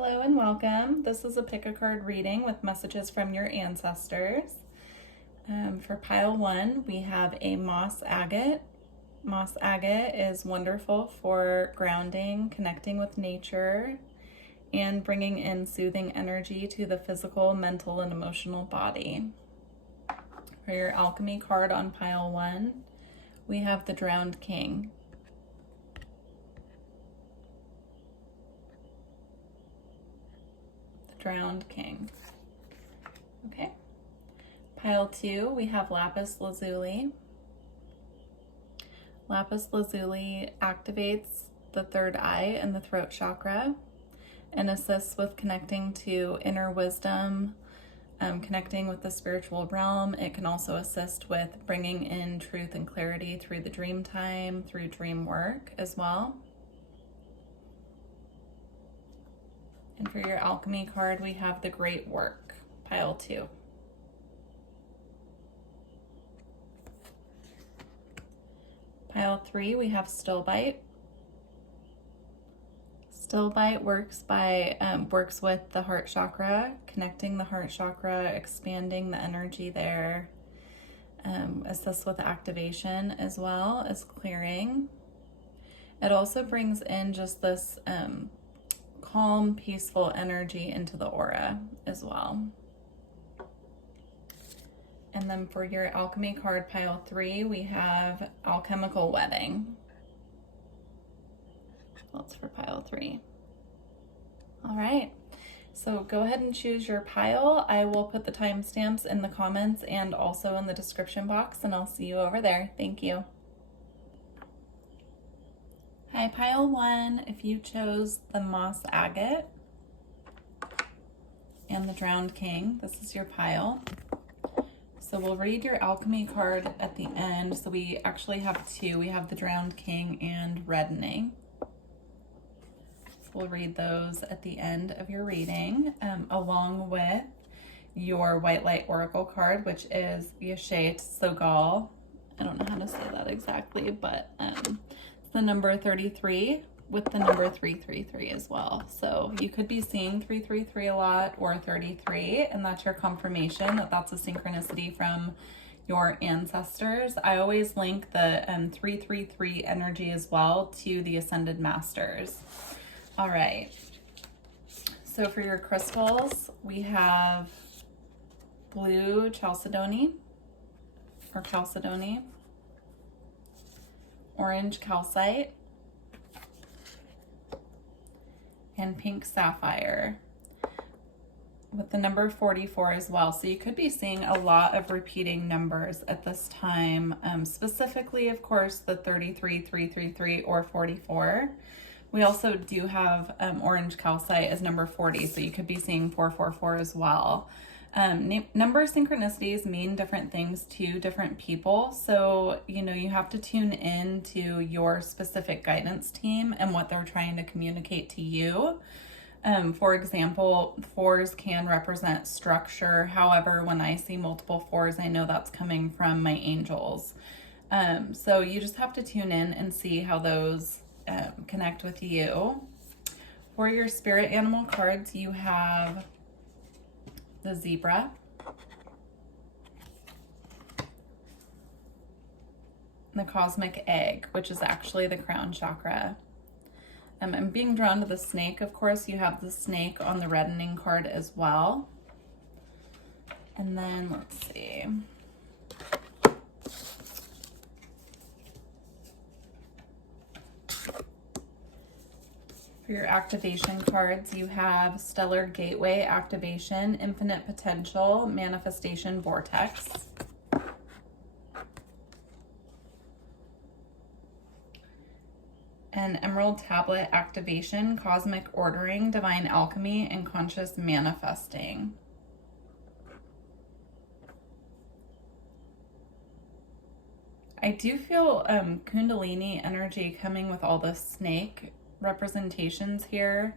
Hello and welcome. This is a pick a card reading with messages from your ancestors. For pile 1, we have a moss agate. Moss agate is wonderful for grounding, connecting with nature, and bringing in soothing energy to the physical, mental, and emotional body. For your alchemy card on pile 1, we have the Drowned King. Drowned King. Okay. Pile 2, we have lapis lazuli. Lapis lazuli activates the third eye and the throat chakra and assists with connecting to inner wisdom, connecting with the spiritual realm. It can also assist with bringing in truth and clarity through the dream time, through dream work as well. And for your alchemy card, we have the Great Work, pile 2. Pile 3, we have Stillbite. Stillbite works with the heart chakra, connecting the heart chakra, expanding the energy there, assists with activation as well as clearing. It also brings in just this calm, peaceful energy into the aura as well. And then for your alchemy card, pile 3, we have Alchemical Wedding. That's for pile 3. All right, so go ahead and choose your pile. I will put the timestamps in the comments and also in the description box, and I'll see you over there. Thank you. Hi, pile 1, if you chose the moss agate and the Drowned King, this is your pile. So we'll read your alchemy card at the end. So we actually have 2. We have the Drowned King and Reddening. So we'll read those at the end of your reading, along with your White Light Oracle card, which is Yeshet Sogal. I don't know how to say that exactly, but the number 33 with the number 333 as well. So you could be seeing 333 a lot or 33, and that's your confirmation that that's a synchronicity from your ancestors. I always link the 333 energy as well to the Ascended Masters. All right. So for your crystals, we have blue chalcedony or chalcedony, orange calcite, and pink sapphire with the number 44 as well. So you could be seeing a lot of repeating numbers at this time, specifically, of course, the 33, 333, or 44. We also do have orange calcite as number 40, so you could be seeing 444 as well. Number synchronicities mean different things to different people, so you have to tune in to your specific guidance team and what they're trying to communicate to you. For example, 4s can represent structure. However, when I see multiple 4s, I know that's coming from my angels. So you just have to tune in and see how those connect with you. For your spirit animal cards, you have the zebra, the cosmic egg, which is actually the crown chakra. I'm being drawn to the snake. Of course, you have the snake on the reddening card as well. And then let's see. For your activation cards, you have Stellar Gateway Activation, Infinite Potential, Manifestation Vortex. And Emerald Tablet Activation, Cosmic Ordering, Divine Alchemy, and Conscious Manifesting. I do feel Kundalini energy coming with all the snake representations here.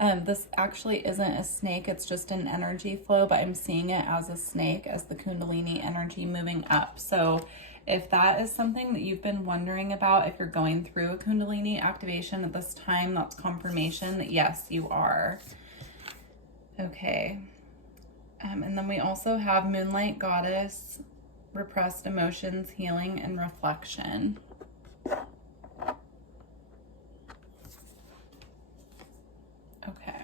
This actually isn't a snake, it's just an energy flow, but I'm seeing it as a snake, as the Kundalini energy moving up. So if that is something that you've been wondering about, if you're going through a Kundalini activation at this time, that's confirmation that yes, you are. Okay. And then we also have Moonlight Goddess, repressed emotions, healing, and reflection. Okay.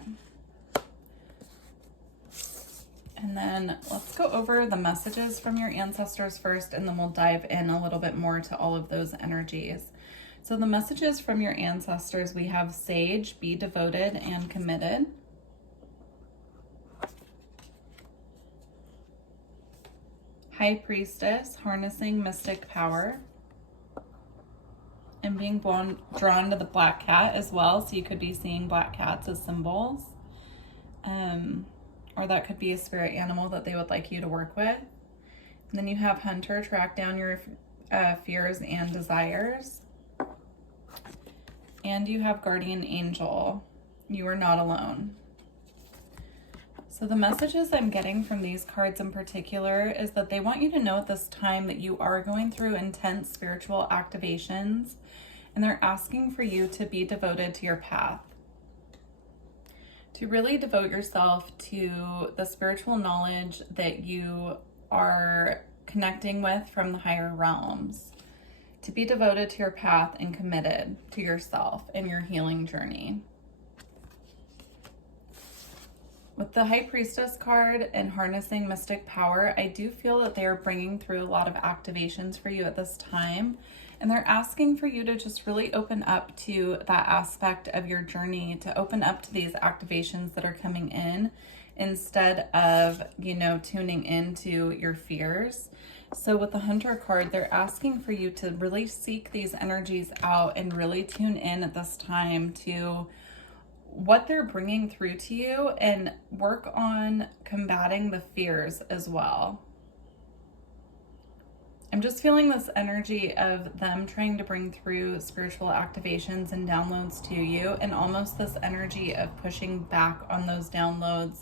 And then let's go over the messages from your ancestors first, and then we'll dive in a little bit more to all of those energies. So the messages from your ancestors, we have Sage, be devoted and committed. High Priestess, harnessing mystic power. And being drawn to the black cat as well, so you could be seeing black cats as symbols. Or that could be a spirit animal that they would like you to work with. And then you have Hunter, track down your fears and desires. And you have Guardian Angel, you are not alone. So the messages I'm getting from these cards in particular is that they want you to know at this time that you are going through intense spiritual activations, and they're asking for you to be devoted to your path. To really devote yourself to the spiritual knowledge that you are connecting with from the higher realms. To be devoted to your path and committed to yourself and your healing journey. With the High Priestess card and harnessing mystic power, I do feel that they are bringing through a lot of activations for you at this time. And they're asking for you to just really open up to that aspect of your journey, to open up to these activations that are coming in instead of, tuning into your fears. So with the Hunter card, they're asking for you to really seek these energies out and really tune in at this time to what they're bringing through to you and work on combating the fears as well. I'm just feeling this energy of them trying to bring through spiritual activations and downloads to you, and almost this energy of pushing back on those downloads,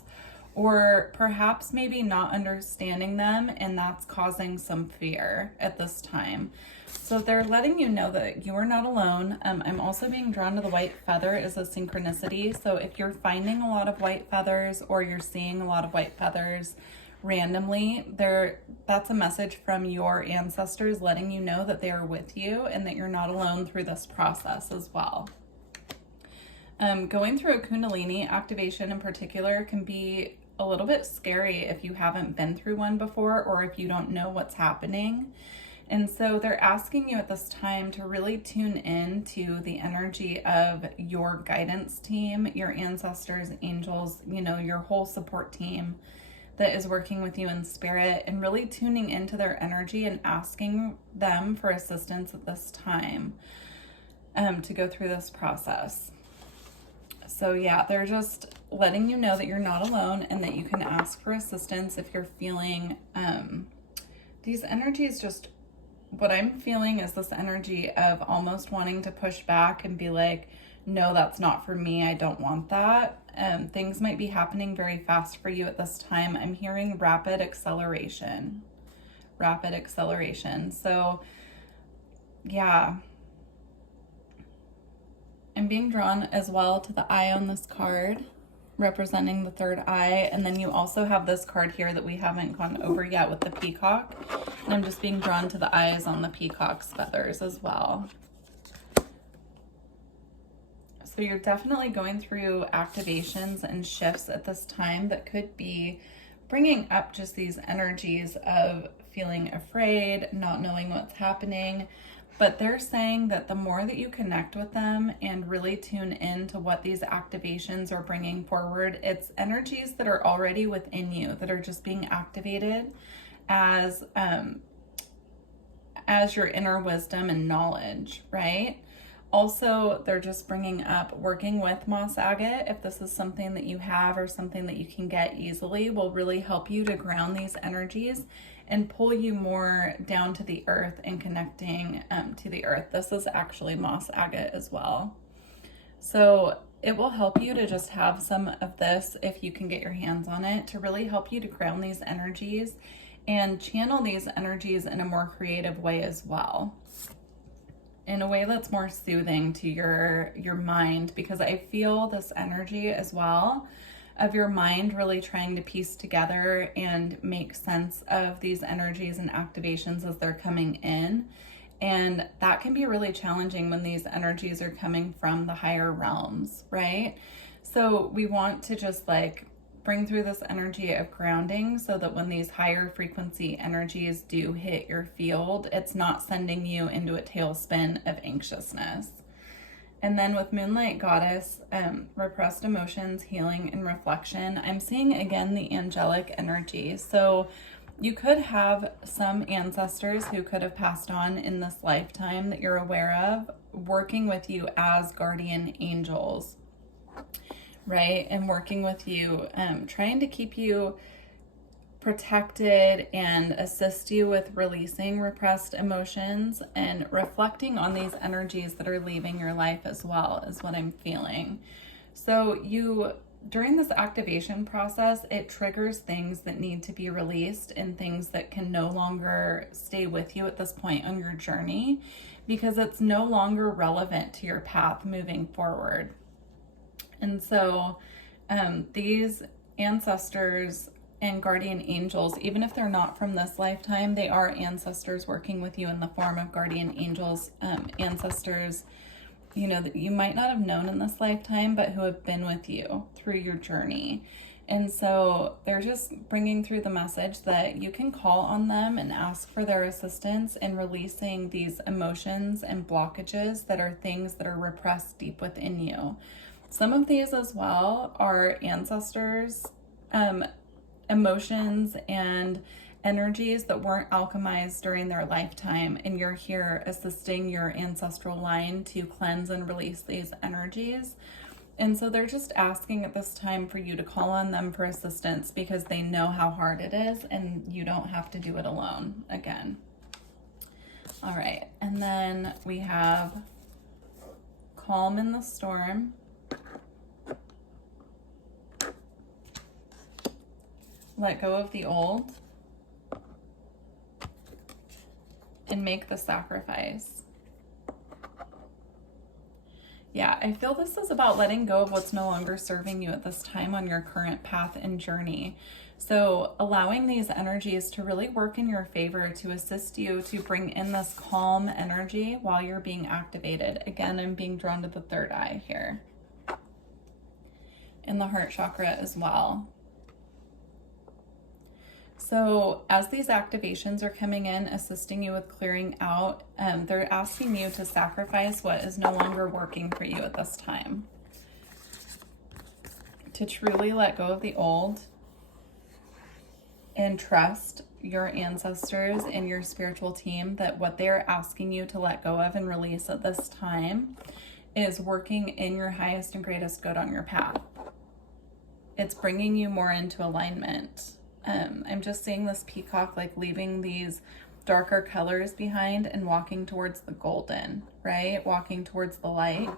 or perhaps maybe not understanding them, and that's causing some fear at this time. So they're letting you know that you are not alone. I'm also being drawn to the white feather as a synchronicity. So if you're finding a lot of white feathers or you're seeing a lot of white feathers randomly, that's a message from your ancestors letting you know that they are with you and that you're not alone through this process as well. Going through a Kundalini activation in particular can be a little bit scary if you haven't been through one before or if you don't know what's happening. And so they're asking you at this time to really tune in to the energy of your guidance team, your ancestors, angels, your whole support team that is working with you in spirit, and really tuning into their energy and asking them for assistance at this time to go through this process. So yeah, they're just letting you know that you're not alone and that you can ask for assistance if you're feeling these energies. Just what I'm feeling is this energy of almost wanting to push back and be like, no, that's not for me. I don't want that. Things might be happening very fast for you at this time. I'm hearing rapid acceleration. So yeah, I'm being drawn as well to the eye on this card, representing the third eye. And then you also have this card here that we haven't gone over yet with the peacock. And I'm just being drawn to the eyes on the peacock's feathers as well. So you're definitely going through activations and shifts at this time that could be bringing up just these energies of feeling afraid, not knowing what's happening. But they're saying that the more that you connect with them and really tune into what these activations are bringing forward, it's energies that are already within you that are just being activated as your inner wisdom and knowledge, right? Also, they're just bringing up working with moss agate. If this is something that you have or something that you can get easily, will really help you to ground these energies and pull you more down to the earth and connecting to the earth. This is actually moss agate as well. So it will help you to just have some of this, if you can get your hands on it, to really help you to ground these energies and channel these energies in a more creative way as well. In a way that's more soothing to your mind, because I feel this energy as well of your mind really trying to piece together and make sense of these energies and activations as they're coming in. And that can be really challenging when these energies are coming from the higher realms, right? So we want to just like bring through this energy of grounding so that when these higher frequency energies do hit your field, it's not sending you into a tailspin of anxiousness. And then with Moonlight Goddess, repressed emotions, healing, and reflection, I'm seeing again the angelic energy. So you could have some ancestors who could have passed on in this lifetime that you're aware of, working with you as guardian angels, right? And working with you, trying to keep you protected and assist you with releasing repressed emotions and reflecting on these energies that are leaving your life as well, is what I'm feeling. So during this activation process, it triggers things that need to be released and things that can no longer stay with you at this point on your journey because it's no longer relevant to your path moving forward. And so these ancestors and guardian angels, even if they're not from this lifetime, they are ancestors working with you in the form of guardian angels, ancestors, you know, that you might not have known in this lifetime, but who have been with you through your journey. And so they're just bringing through the message that you can call on them and ask for their assistance in releasing these emotions and blockages that are things that are repressed deep within you. Some of these as well are ancestors, emotions and energies that weren't alchemized during their lifetime, and you're here assisting your ancestral line to cleanse and release these energies. And so they're just asking at this time for you to call on them for assistance because they know how hard it is and you don't have to do it alone again. All right, and then we have calm in the storm, let go of the old, and make the sacrifice. Yeah, I feel this is about letting go of what's no longer serving you at this time on your current path and journey. So allowing these energies to really work in your favor to assist you to bring in this calm energy while you're being activated. Again, I'm being drawn to the third eye here. And the heart chakra as well. So as these activations are coming in, assisting you with clearing out, they're asking you to sacrifice what is no longer working for you at this time. To truly let go of the old and trust your ancestors and your spiritual team that what they're asking you to let go of and release at this time is working in your highest and greatest good on your path. It's bringing you more into alignment. I'm just seeing this peacock like leaving these darker colors behind and walking towards the golden, right? Walking towards the light.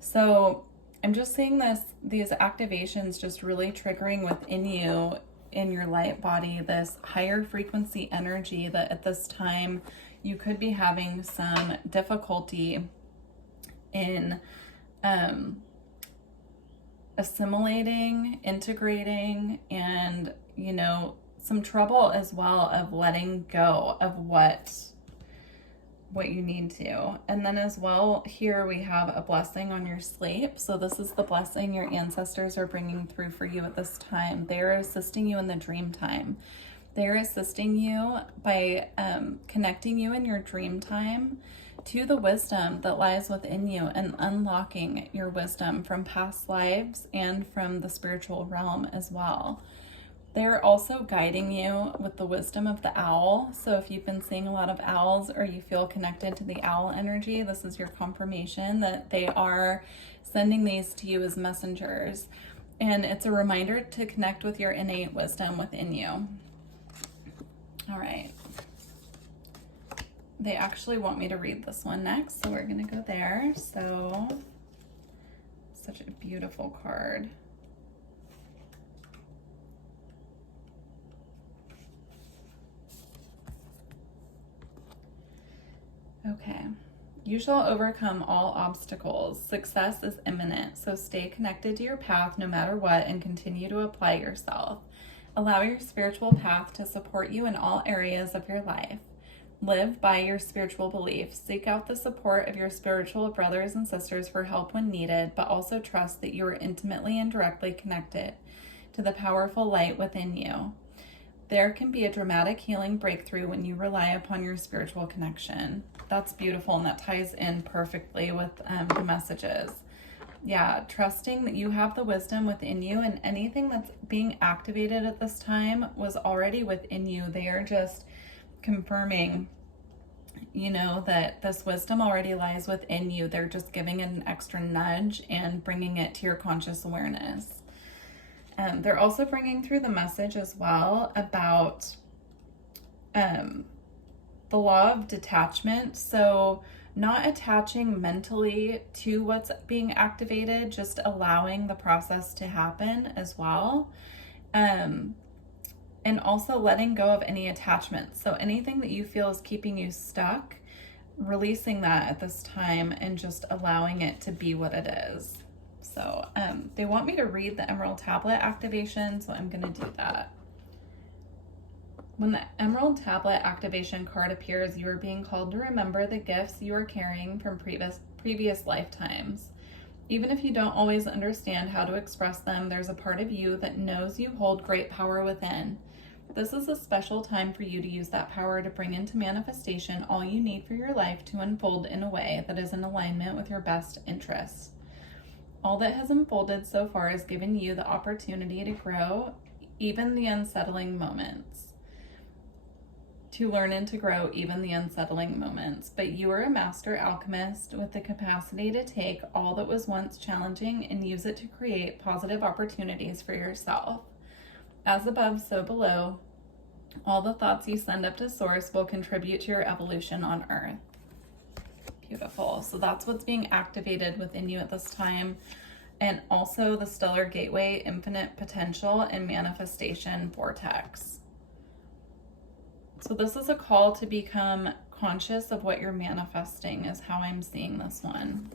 So I'm just seeing these activations just really triggering within you in your light body, this higher frequency energy that at this time you could be having some difficulty in assimilating, integrating, and some trouble as well of letting go of what you need to. And then as well, here we have a blessing on your sleep. So this is the blessing your ancestors are bringing through for you at this time. They're assisting you in the dream time. They're assisting you by connecting you in your dream time to the wisdom that lies within you and unlocking your wisdom from past lives and from the spiritual realm as well. They're also guiding you with the wisdom of the owl. So if you've been seeing a lot of owls or you feel connected to the owl energy, this is your confirmation that they are sending these to you as messengers. And it's a reminder to connect with your innate wisdom within you. All right. They actually want me to read this one next, so we're going to go there. So, such a beautiful card. Okay, You shall overcome all obstacles. Success is imminent, so stay connected to your path no matter what and continue to apply yourself. Allow your spiritual path to support you in all areas of your life. Live by your spiritual beliefs. Seek out the support of your spiritual brothers and sisters for help when needed, but also trust that you are intimately and directly connected to the powerful light within you. There can be a dramatic healing breakthrough when you rely upon your spiritual connection. That's beautiful, and that ties in perfectly with the messages. Yeah, trusting that you have the wisdom within you, and anything that's being activated at this time was already within you. They are just confirming, that this wisdom already lies within you. They're just giving it an extra nudge and bringing it to your conscious awareness. They're also bringing through the message as well about the law of detachment. So not attaching mentally to what's being activated, just allowing the process to happen as well. And also letting go of any attachment. So anything that you feel is keeping you stuck, releasing that at this time and just allowing it to be what it is. So they want me to read the Emerald Tablet activation, so I'm going to do that. When the Emerald Tablet activation card appears, you are being called to remember the gifts you are carrying from previous lifetimes. Even if you don't always understand how to express them, there's a part of you that knows you hold great power within. This is a special time for you to use that power to bring into manifestation all you need for your life to unfold in a way that is in alignment with your best interests. All that has unfolded so far has given you the opportunity to grow, even the unsettling moments. To learn and to grow even the unsettling moments. But you are a master alchemist with the capacity to take all that was once challenging and use it to create positive opportunities for yourself. As above, so below, all the thoughts you send up to Source will contribute to your evolution on Earth. Beautiful. So that's what's being activated within you at this time. And also the Stellar Gateway, Infinite Potential, and Manifestation Vortex. So this is a call to become conscious of what you're manifesting is how I'm seeing this one.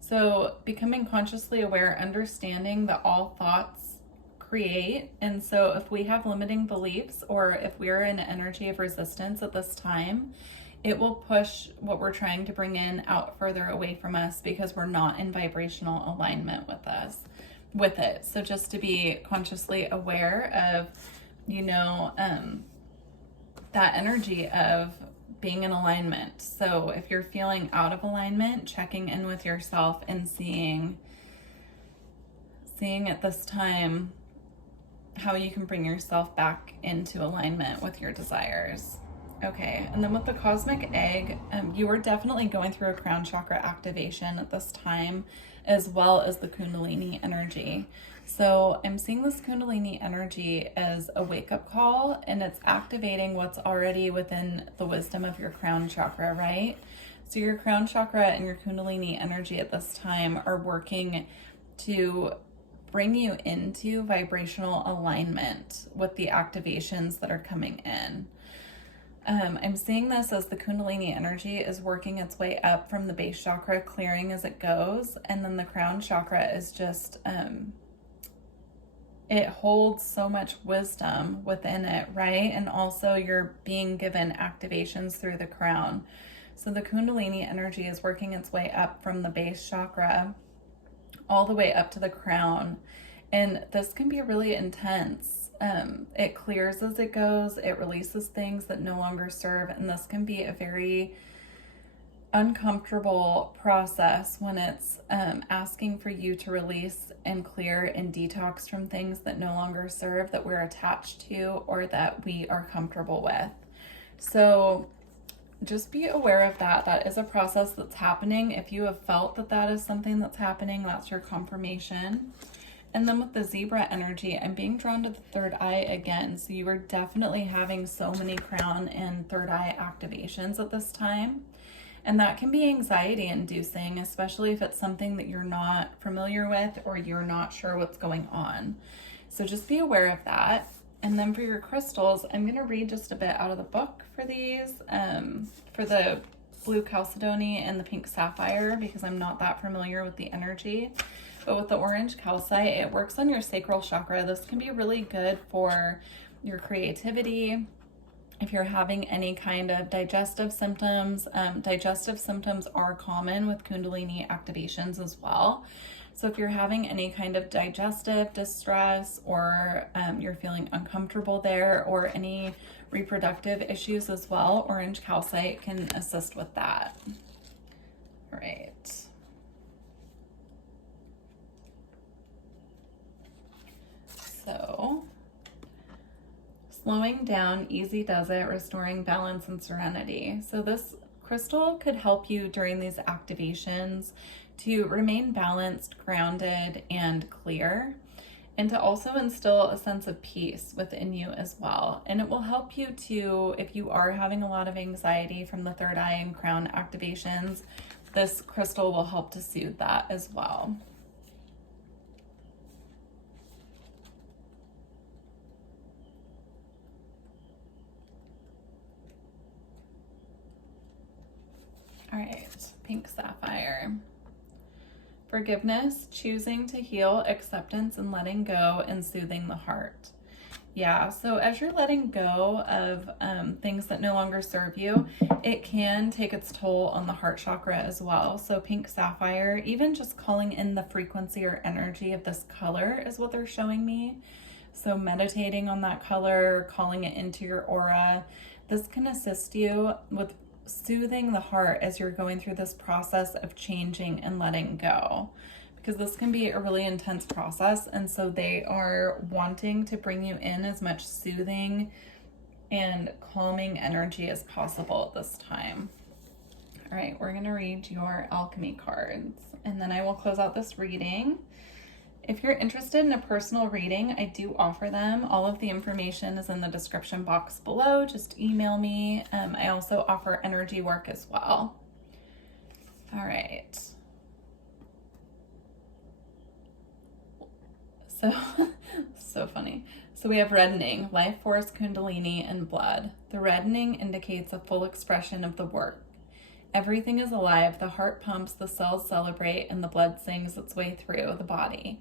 So becoming consciously aware, understanding that all thoughts create. And so if we have limiting beliefs or if we're in an energy of resistance at this time, it will push what we're trying to bring in out further away from us because we're not in vibrational alignment with it. So just to be consciously aware of, that energy of being in alignment. So if you're feeling out of alignment, checking in with yourself and seeing at this time how you can bring yourself back into alignment with your desires. Okay, and then with the Cosmic Egg, you are definitely going through a crown chakra activation at this time, as well as the Kundalini energy. So I'm seeing this Kundalini energy as a wake-up call, and it's activating what's already within the wisdom of your crown chakra, right? So your crown chakra and your Kundalini energy at this time are working to bring you into vibrational alignment with the activations that are coming in. I'm seeing this as the Kundalini energy is working its way up from the base chakra, clearing as it goes. And then the crown chakra is just, it holds so much wisdom within it, right? And also you're being given activations through the crown. So the Kundalini energy is working its way up from the base chakra all the way up to the crown. And this can be really intense. It clears as it goes. It releases things that no longer serve. And this can be a very uncomfortable process when it's asking for you to release and clear and detox from things that no longer serve, that we're attached to, or that we are comfortable with. So just be aware of that. That is a process that's happening. If you have felt that that is something that's happening, that's your confirmation. And then with the zebra energy, I'm being drawn to the third eye again. So you are definitely having so many crown and third eye activations at this time. And that can be anxiety inducing, especially if it's something that you're not familiar with or you're not sure what's going on. So just be aware of that. And then for your crystals, I'm going to read just a bit out of the book for these, for the blue chalcedony and the pink sapphire, because I'm not that familiar with the energy. But with the orange calcite, it works on your sacral chakra. This can be really good for your creativity. If you're having any kind of digestive symptoms are common with Kundalini activations as well. So if you're having any kind of digestive distress, or you're feeling uncomfortable there, or any reproductive issues as well, orange calcite can assist with that. All right. So, slowing down, easy does it, restoring balance and serenity. So this crystal could help you during these activations to remain balanced, grounded, and clear, and to also instill a sense of peace within you as well. And it will help you to, if you are having a lot of anxiety from the third eye and crown activations, this crystal will help to soothe that as well. All right, pink sapphire. Forgiveness, choosing to heal, acceptance, and letting go, and soothing the heart. Yeah, so as you're letting go of things that no longer serve you, it can take its toll on the heart chakra as well. So pink sapphire, even just calling in the frequency or energy of this color is what they're showing me. So meditating on that color, calling it into your aura, this can assist you with soothing the heart as you're going through this process of changing and letting go, because this can be a really intense process. And so they are wanting to bring you in as much soothing and calming energy as possible at this time. All right, we're going to read your alchemy cards, and then I will close out this reading. If you're interested in a personal reading, I do offer them. All of the information is in the description box below. Just email me. I also offer energy work as well. All right. So funny. So we have reddening, life force, Kundalini, and blood. The reddening indicates a full expression of the work. Everything is alive. The heart pumps, the cells celebrate, and the blood sings its way through the body.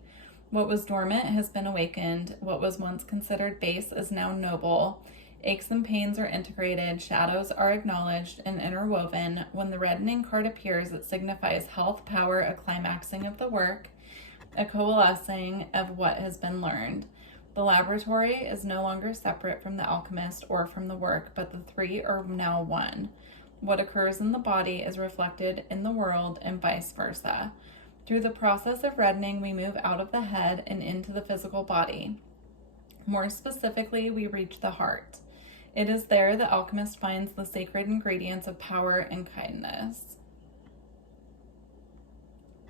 What was dormant has been awakened. What was once considered base is now noble. Aches and pains are integrated. Shadows are acknowledged and interwoven. When the reddening card appears, it signifies health, power, a climaxing of the work, a coalescing of what has been learned. The laboratory is no longer separate from the alchemist or from the work, but the three are now one. What occurs in the body is reflected in the world, and vice versa. Through the process of reddening, we move out of the head and into the physical body. More specifically, we reach the heart. It is there the alchemist finds the sacred ingredients of power and kindness.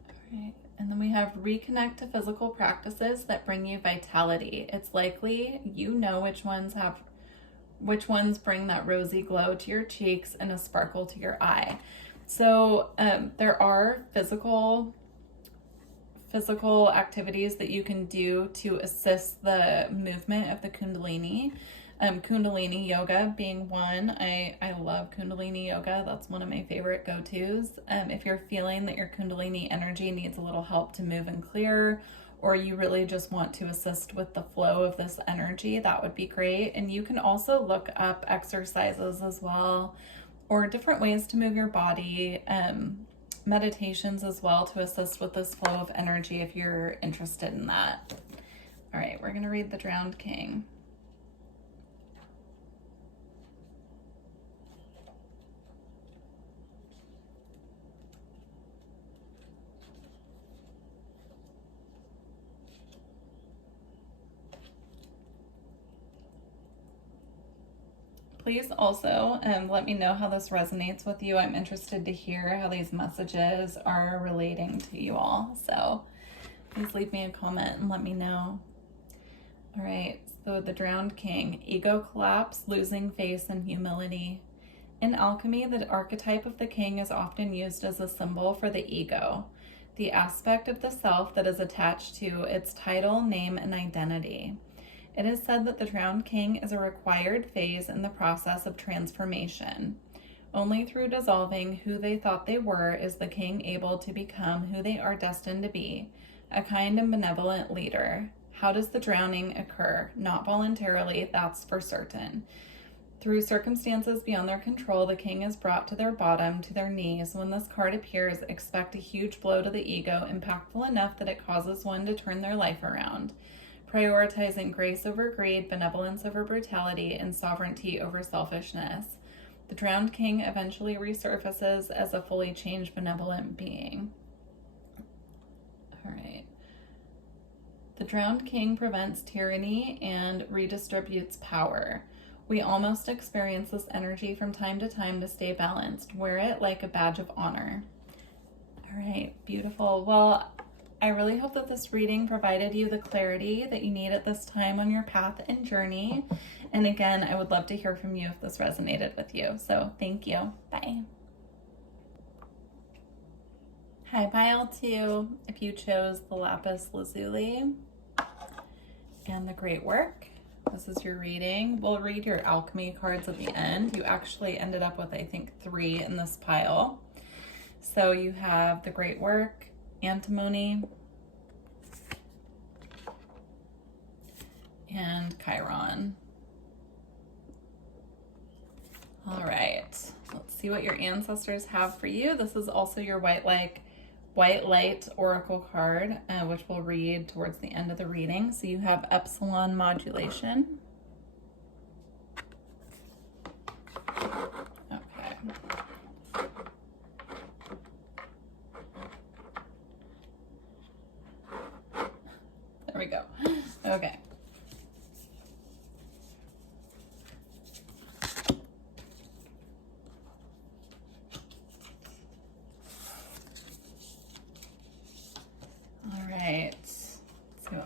All right. And then we have reconnect to physical practices that bring you vitality. It's likely you know which ones bring that rosy glow to your cheeks and a sparkle to your eye. So there are physical activities that you can do to assist the movement of the Kundalini. Kundalini yoga being one. I love Kundalini yoga. That's one of my favorite go-tos. If you're feeling that your Kundalini energy needs a little help to move and clear, or you really just want to assist with the flow of this energy, that would be great. And you can also look up exercises as well, or different ways to move your body, meditations as well to assist with this flow of energy if you're interested in that. All right, we're going to read the Drowned King. Please also let me know how this resonates with you. I'm interested to hear how these messages are relating to you all. So please leave me a comment and let me know. All right, so the Drowned King, ego collapse, losing face, and humility. In alchemy, the archetype of the king is often used as a symbol for the ego, the aspect of the self that is attached to its title, name, and identity. It is said that the drowned king is a required phase in the process of transformation. Only through dissolving who they thought they were is the king able to become who they are destined to be, a kind and benevolent leader. How does the drowning occur? Not voluntarily, that's for certain. Through circumstances beyond their control, the king is brought to their bottom, to their knees. When this card appears, expect a huge blow to the ego, impactful enough that it causes one to turn their life around, prioritizing grace over greed, benevolence over brutality, and sovereignty over selfishness. The drowned king eventually resurfaces as a fully changed, benevolent being. All right. The drowned king prevents tyranny and redistributes power. We almost experience this energy from time to time to stay balanced. Wear it like a badge of honor. All right, beautiful. Well, I really hope that this reading provided you the clarity that you need at this time on your path and journey. And again, I would love to hear from you if this resonated with you. So thank you. Bye. Hi, pile 2. If you chose the lapis lazuli and the great work, this is your reading. We'll read your alchemy cards at the end. You actually ended up with, I think, 3 in this pile. So you have the great work, antimony, and Chiron. All right, let's see what your ancestors have for you. This is also your white light oracle card, which we'll read towards the end of the reading. So you have epsilon modulation. Okay. There we go. Okay.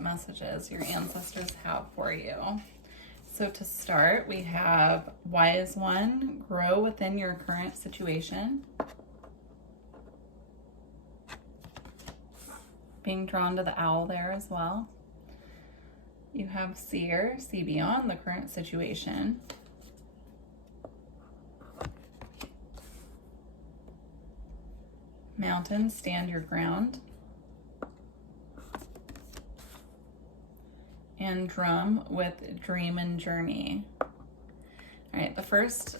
Messages your ancestors have for you. So to start, we have wise one, grow within your current situation. Being drawn to the owl there as well. You have seer, see beyond the current situation. Mountain, stand your ground. And drum with dream and journey. All right, the first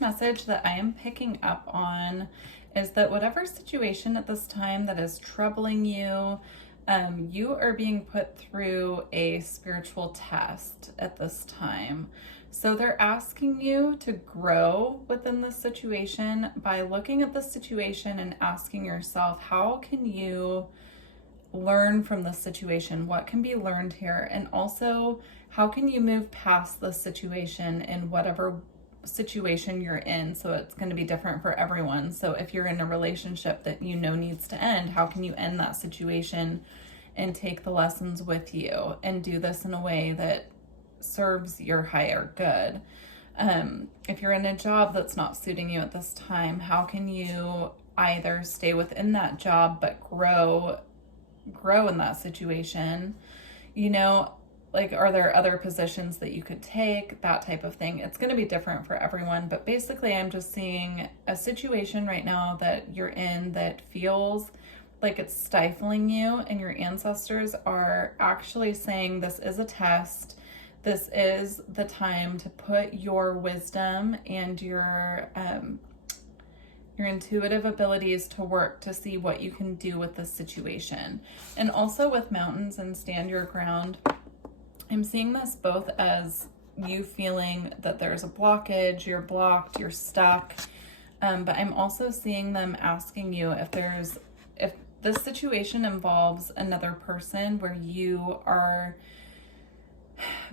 message that I am picking up on is that whatever situation at this time that is troubling you, you are being put through a spiritual test at this time. So they're asking you to grow within this situation by looking at the situation and asking yourself, how can you learn from the situation? What can be learned here? And also, how can you move past the situation in whatever situation you're in? So it's going to be different for everyone. So if you're in a relationship that you know needs to end, how can you end that situation and take the lessons with you and do this in a way that serves your higher good? If you're in a job that's not suiting you at this time, how can you either stay within that job but grow in that situation? You know, like, are there other positions that you could take? That type of thing. It's going to be different for everyone, but basically I'm just seeing a situation right now that you're in that feels like it's stifling you, and your ancestors are actually saying this is a test. This is the time to put your wisdom and your intuitive abilities to work to see what you can do with this situation. And also with mountains and stand your ground, I'm seeing this both as you feeling that there's a blockage, you're blocked, you're stuck, but I'm also seeing them asking you if this situation involves another person where you are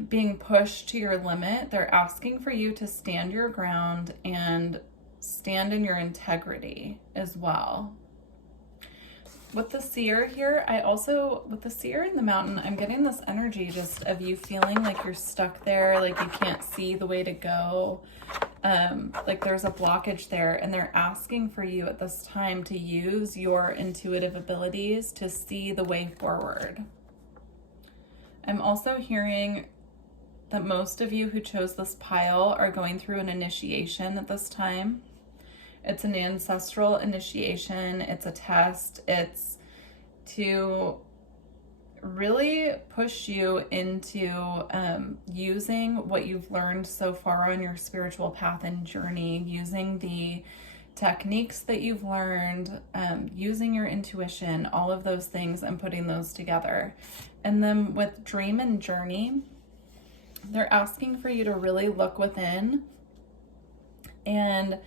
being pushed to your limit. They're asking for you to stand your ground and stand in your integrity as well. With the seer here, with the seer in the mountain, I'm getting this energy just of you feeling like you're stuck there, like you can't see the way to go, like there's a blockage there, and they're asking for you at this time to use your intuitive abilities to see the way forward. I'm also hearing that most of you who chose this pile are going through an initiation at this time. It's an ancestral initiation. It's a test. It's to really push you into using what you've learned so far on your spiritual path and journey, using the techniques that you've learned, using your intuition, all of those things, and putting those together. And then with Dream and Journey, they're asking for you to really look within and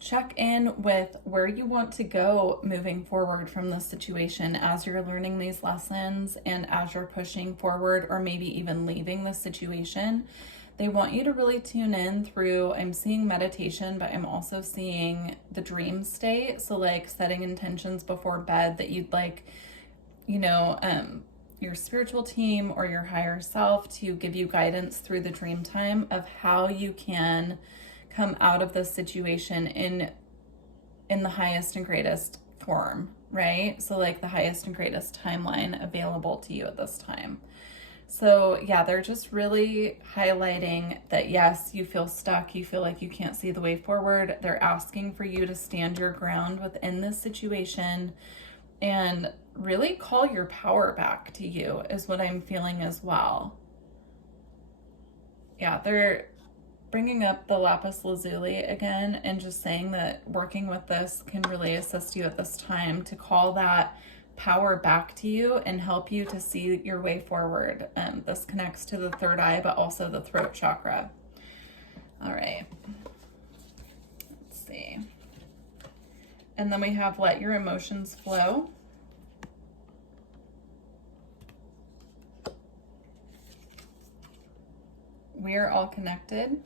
check in with where you want to go moving forward from this situation as you're learning these lessons and as you're pushing forward, or maybe even leaving the situation. They want you to really tune in through, I'm seeing meditation, but I'm also seeing the dream state. So like setting intentions before bed that you'd like, you know, your spiritual team or your higher self to give you guidance through the dream time of how you can come out of this situation in the highest and greatest form, right? So like the highest and greatest timeline available to you at this time. So yeah, they're just really highlighting that yes, you feel stuck, you feel like you can't see the way forward. They're asking for you to stand your ground within this situation and really call your power back to you is what I'm feeling as well. Yeah, they're bringing up the lapis lazuli again and just saying that working with this can really assist you at this time to call that power back to you and help you to see your way forward. This connects to the third eye, but also the throat chakra. All right. Let's see. And then we have let your emotions flow. We are all connected.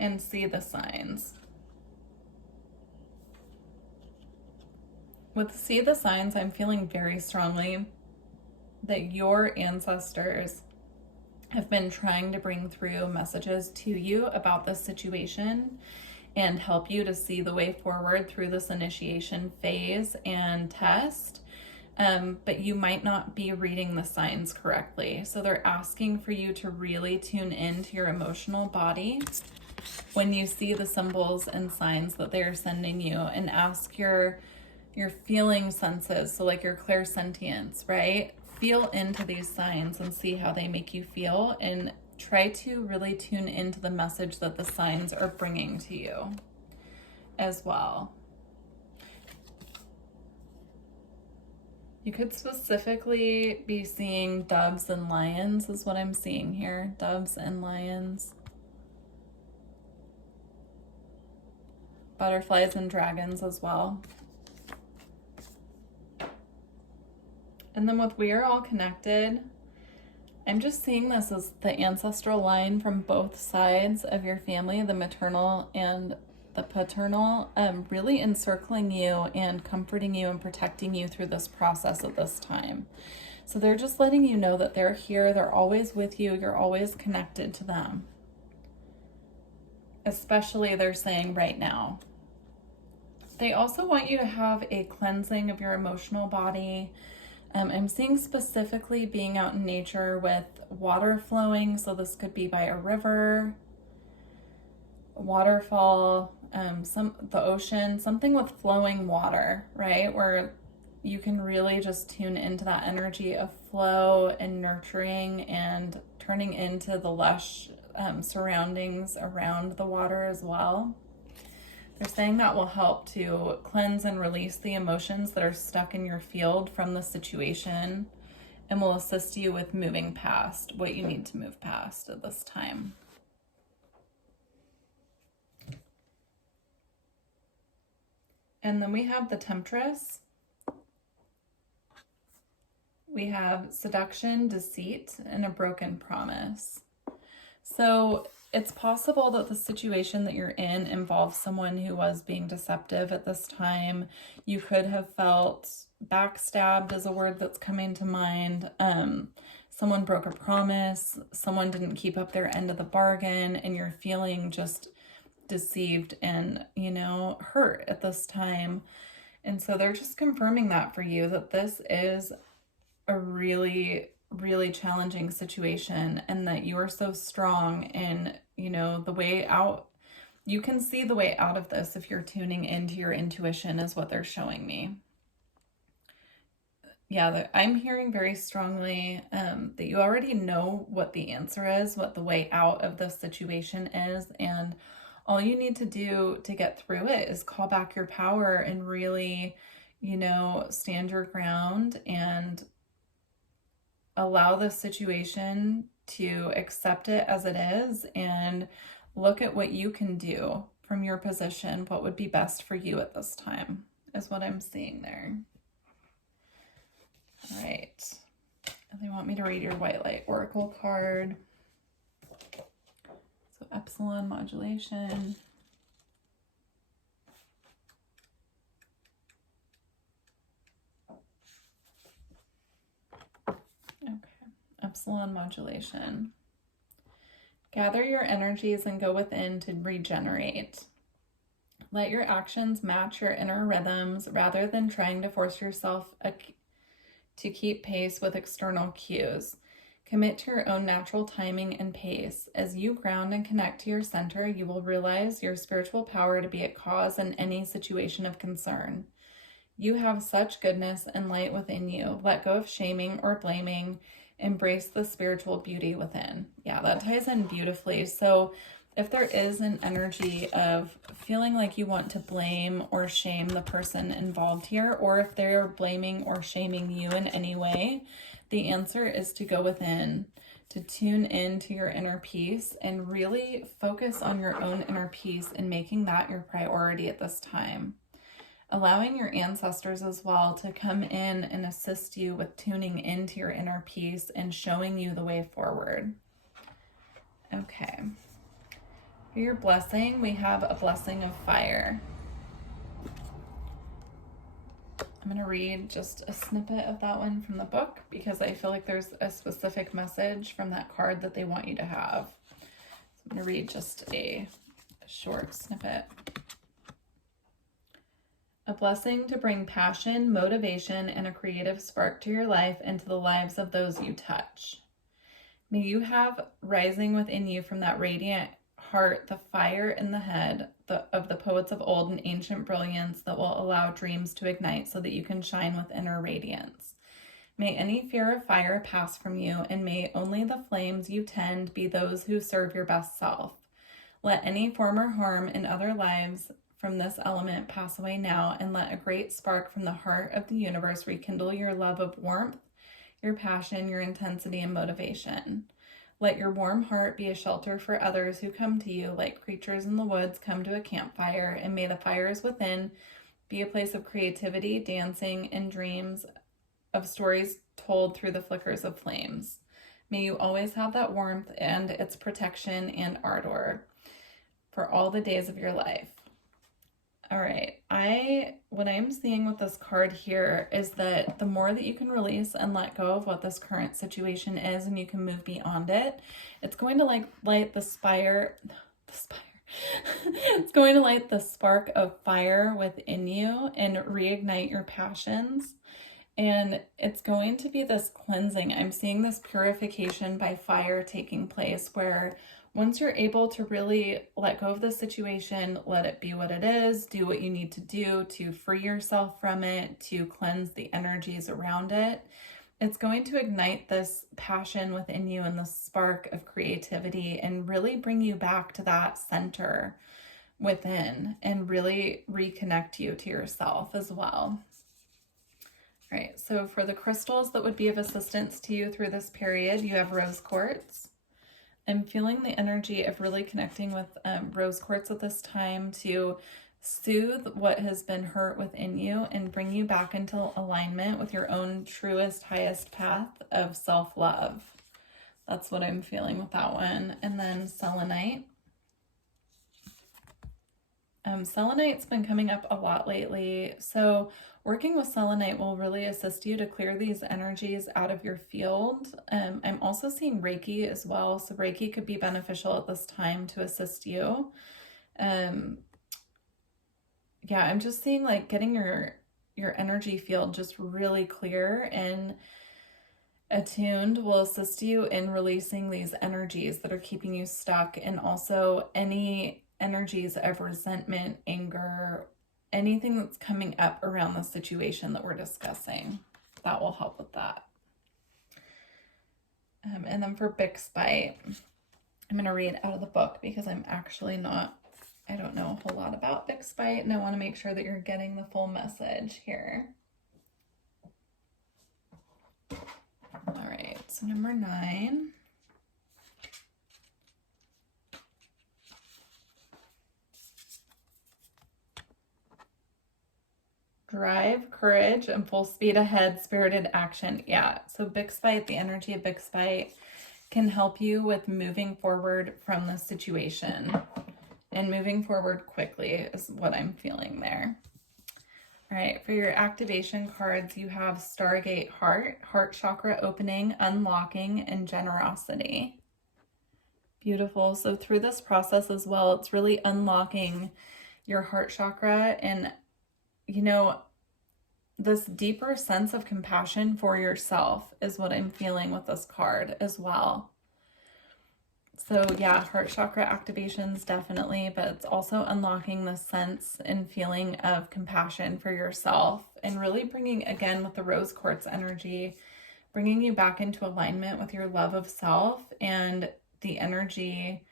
And see the signs. With see the signs, I'm feeling very strongly that your ancestors have been trying to bring through messages to you about this situation and help you to see the way forward through this initiation phase and test. But you might not be reading the signs correctly. So they're asking for you to really tune into your emotional body when you see the symbols and signs that they're sending you, and ask your feeling senses, so like your clairsentience, right? Feel into these signs and see how they make you feel, and try to really tune into the message that the signs are bringing to you as well. You could specifically be seeing doves and lions is what I'm seeing here. Doves and lions. Butterflies and dragons as well. And then with we are all connected, I'm just seeing this as the ancestral line from both sides of your family, the maternal and the paternal, really encircling you and comforting you and protecting you through this process at this time. So they're just letting you know that they're here, they're always with you, you're always connected to them. Especially they're saying right now. They also want you to have a cleansing of your emotional body. I'm seeing specifically being out in nature with water flowing. So this could be by a river, a waterfall, the ocean, something with flowing water, right? Where you can really just tune into that energy of flow and nurturing and turning into the lush surroundings around the water as well. They're saying that will help to cleanse and release the emotions that are stuck in your field from the situation, and will assist you with moving past what you need to move past at this time. And then we have the Temptress. We have seduction, deceit, and a broken promise. So it's possible that the situation that you're in involves someone who was being deceptive at this time. You could have felt backstabbed is a word that's coming to mind. Someone broke a promise, someone didn't keep up their end of the bargain, and you're feeling just deceived and, hurt at this time. And so they're just confirming that for you, that this is a really, really challenging situation, and that you are so strong in, you know, the way out. You can see the way out of this if you're tuning into your intuition, is what they're showing me. Yeah, I'm hearing very strongly that you already know what the answer is, what the way out of this situation is, and all you need to do to get through it is call back your power and really, you know, stand your ground and allow the situation to accept it as it is and look at what you can do from your position, what would be best for you at this time, is what I'm seeing there. All right. And they want me to read your White Light Oracle card. So Epsilon modulation. Okay. Epsilon modulation. Gather your energies and go within to regenerate. Let your actions match your inner rhythms rather than trying to force yourself to keep pace with external cues. Commit to your own natural timing and pace. As you ground and connect to your center, you will realize your spiritual power to be a cause in any situation of concern. You have such goodness and light within you. Let go of shaming or blaming. Embrace the spiritual beauty within. Yeah, that ties in beautifully. So if there is an energy of feeling like you want to blame or shame the person involved here, or if they're blaming or shaming you in any way, the answer is to go within, to tune into your inner peace and really focus on your own inner peace and making that your priority at this time. Allowing your ancestors as well to come in and assist you with tuning into your inner peace and showing you the way forward. Okay. For your blessing, we have a blessing of fire. I'm going to read just a snippet of that one from the book because I feel like there's a specific message from that card that they want you to have. So I'm going to read just a short snippet. A blessing to bring passion, motivation, and a creative spark to your life and to the lives of those you touch. May you have rising within you from that radiant heart the fire in the head of the poets of old and ancient brilliance that will allow dreams to ignite so that you can shine with inner radiance. May any fear of fire pass from you, and may only the flames you tend be those who serve your best self. Let any former harm in other lives from this element pass away now, and let a great spark from the heart of the universe rekindle your love of warmth, your passion, your intensity, and motivation. Let your warm heart be a shelter for others who come to you like creatures in the woods come to a campfire, and may the fires within be a place of creativity, dancing, and dreams of stories told through the flickers of flames. May you always have that warmth and its protection and ardor for all the days of your life. All right, what I'm seeing with this card here is that the more that you can release and let go of what this current situation is and you can move beyond it, it's going to light the it's going to light the spark of fire within you and reignite your passions. And it's going to be this cleansing. I'm seeing this purification by fire taking place where once you're able to really let go of the situation, let it be what it is, do what you need to do to free yourself from it, to cleanse the energies around it, it's going to ignite this passion within you and the spark of creativity and really bring you back to that center within and really reconnect you to yourself as well. All right, so for the crystals that would be of assistance to you through this period, you have rose quartz. I'm feeling the energy of really connecting with rose quartz at this time to soothe what has been hurt within you and bring you back into alignment with your own truest, highest path of self-love. That's what I'm feeling with that one. And then selenite. Selenite's been coming up a lot lately. So working with selenite will really assist you to clear these energies out of your field. I'm also seeing Reiki as well. So Reiki could be beneficial at this time to assist you. Yeah, I'm just seeing like getting your your energy field just really clear and attuned will assist you in releasing these energies that are keeping you stuck, and also any energies of resentment, anger, anything that's coming up around the situation that we're discussing. That will help with that. And then for Bixbite, I'm going to read out of the book because I don't know a whole lot about Bixbite, and I want to make sure that you're getting the full message here. All right, so number 9. Drive, courage, and full speed ahead, spirited action. Yeah, so Bixbite, the energy of Bixbite can help you with moving forward from the situation, and moving forward quickly is what I'm feeling there. All right, for your activation cards, you have Stargate heart chakra opening, unlocking, and generosity. Beautiful. So through this process as well, it's really unlocking your heart chakra and, this deeper sense of compassion for yourself is what I'm feeling with this card as well. So yeah, heart chakra activations definitely, but it's also unlocking the sense and feeling of compassion for yourself, and really bringing, again, with the rose quartz energy, bringing you back into alignment with your love of self and the energy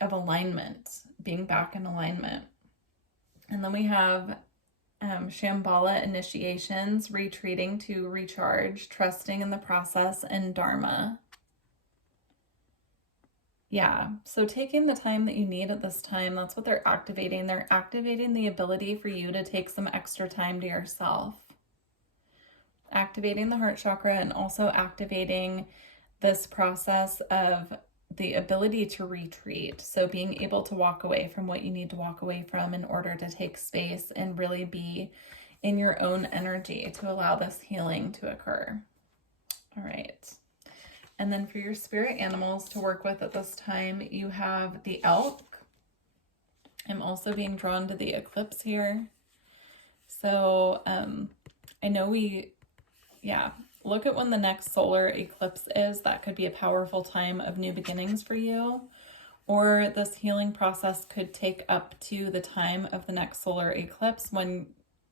of alignment, being back in alignment. And then we have Shambhala initiations, retreating to recharge, trusting in the process, and Dharma. Yeah, so taking the time that you need at this time, that's what they're activating. They're activating the ability for you to take some extra time to yourself. Activating the heart chakra, and also activating this process of the ability to retreat. So being able to walk away from what you need to walk away from in order to take space and really be in your own energy to allow this healing to occur. All right. And then for your spirit animals to work with at this time, you have the elk. I'm also being drawn to the eclipse here. So I know look at when the next solar eclipse is. That could be a powerful time of new beginnings for you. Or this healing process could take up to the time of the next solar eclipse, when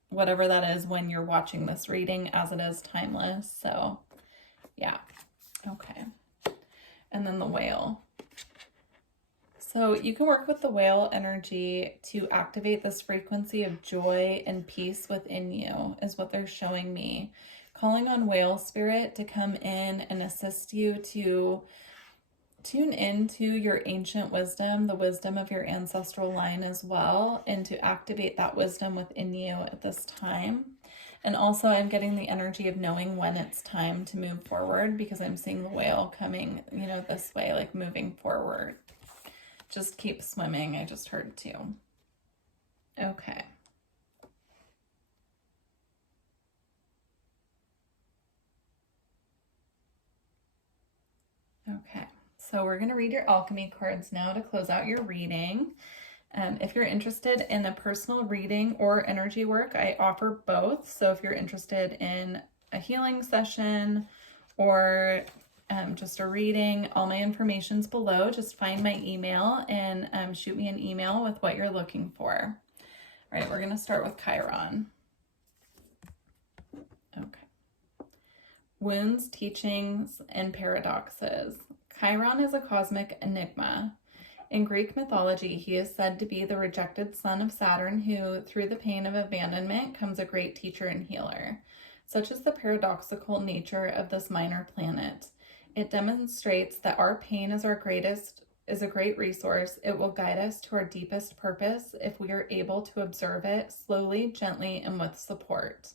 whatever that is when you're watching this reading, as it is timeless. So yeah. Okay. And then the whale. So you can work with the whale energy to activate this frequency of joy and peace within you, is what they're showing me. Calling on whale spirit to come in and assist you to tune into your ancient wisdom, the wisdom of your ancestral line as well, and to activate that wisdom within you at this time. And also I'm getting the energy of knowing when it's time to move forward, because I'm seeing the whale coming, this way, like moving forward. Just keep swimming, I just heard too. Okay. Okay, so we're going to read your alchemy cards now to close out your reading. If you're interested in a personal reading or energy work, I offer both. So if you're interested in a healing session or just a reading, all my information's below. Just find my email and shoot me an email with what you're looking for. All right, we're going to start with Chiron. Okay. Wounds, teachings, and paradoxes. Chiron is a cosmic enigma. In Greek mythology, he is said to be the rejected son of Saturn who, through the pain of abandonment, comes a great teacher and healer. Such is the paradoxical nature of this minor planet. It demonstrates that our pain is a great resource. It will guide us to our deepest purpose if we are able to observe it slowly, gently, and with support.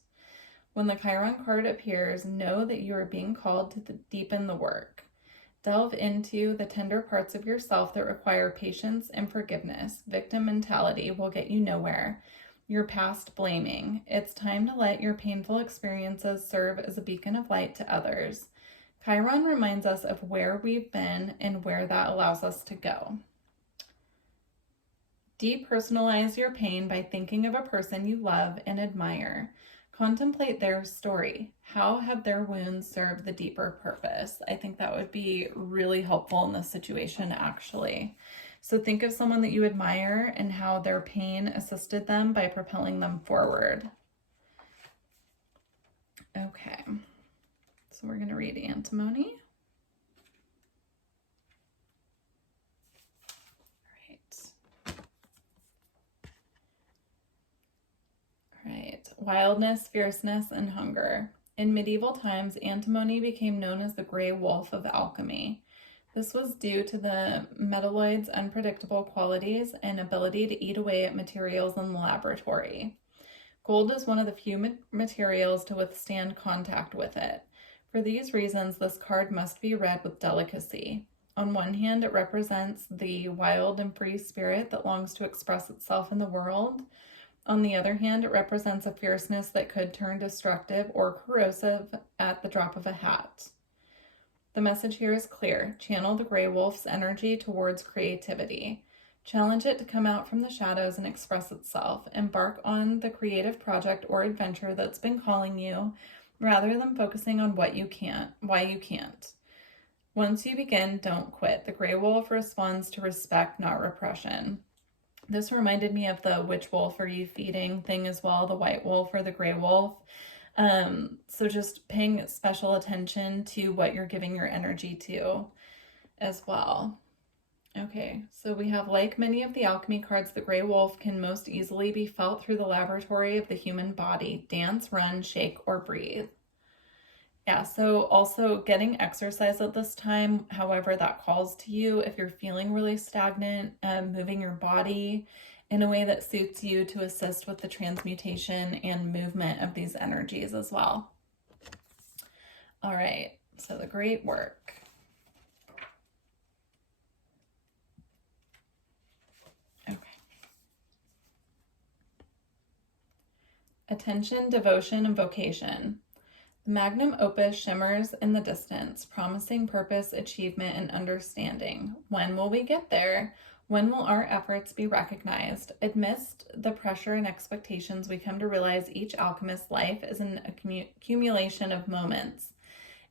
When the Chiron card appears, know that you are being called to deepen the work. Delve into the tender parts of yourself that require patience and forgiveness. Victim mentality will get you nowhere. Your past blaming. It's time to let your painful experiences serve as a beacon of light to others. Chiron reminds us of where we've been and where that allows us to go. Depersonalize your pain by thinking of a person you love and admire. Contemplate their story. How have their wounds served the deeper purpose? I think that would be really helpful in this situation, actually. So think of someone that you admire and how their pain assisted them by propelling them forward. Okay, so we're going to read antimony. Right. Wildness, fierceness, and hunger. In medieval times, antimony became known as the gray wolf of alchemy. This was due to the metalloid's unpredictable qualities and ability to eat away at materials in the laboratory. Gold is one of the few materials to withstand contact with it. For these reasons, this card must be read with delicacy. On one hand, it represents the wild and free spirit that longs to express itself in the world. On the other hand, it represents a fierceness that could turn destructive or corrosive at the drop of a hat. The message here is clear. Channel the gray wolf's energy towards creativity. Challenge it to come out from the shadows and express itself. Embark on the creative project or adventure that's been calling you, rather than focusing on why you can't. Once you begin, don't quit. The gray wolf responds to respect, not repression. This reminded me of the which wolf are you feeding thing as well, the white wolf or the gray wolf. So just paying special attention to what you're giving your energy to as well. Okay, so we have, like many of the alchemy cards, the gray wolf can most easily be felt through the laboratory of the human body. Dance, run, shake, or breathe. Yeah, so also getting exercise at this time, however that calls to you, if you're feeling really stagnant, moving your body in a way that suits you to assist with the transmutation and movement of these energies as well. All right, so the great work. Okay. Attention, devotion, and vocation. The magnum opus shimmers in the distance, promising purpose, achievement, and understanding. When will we get there? When will our efforts be recognized? Amidst the pressure and expectations, we come to realize each alchemist's life is an accumulation of moments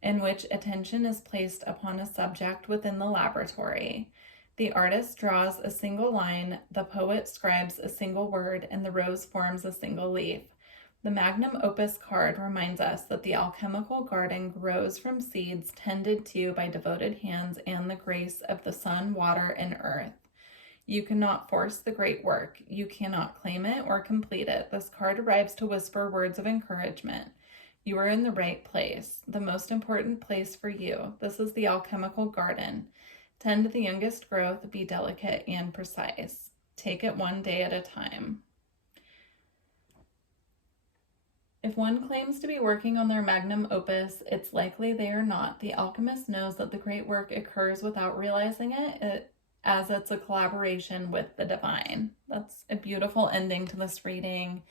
in which attention is placed upon a subject within the laboratory. The artist draws a single line, the poet scribes a single word, and the rose forms a single leaf. The magnum opus card reminds us that the alchemical garden grows from seeds tended to by devoted hands and the grace of the sun, water, and earth. You cannot force the great work. You cannot claim it or complete it. This card arrives to whisper words of encouragement. You are in the right place, the most important place for you. This is the alchemical garden. Tend to the youngest growth, be delicate and precise. Take it one day at a time. If one claims to be working on their magnum opus, it's likely they are not. The alchemist knows that the great work occurs without realizing it, as it's a collaboration with the divine. That's a beautiful ending to this reading.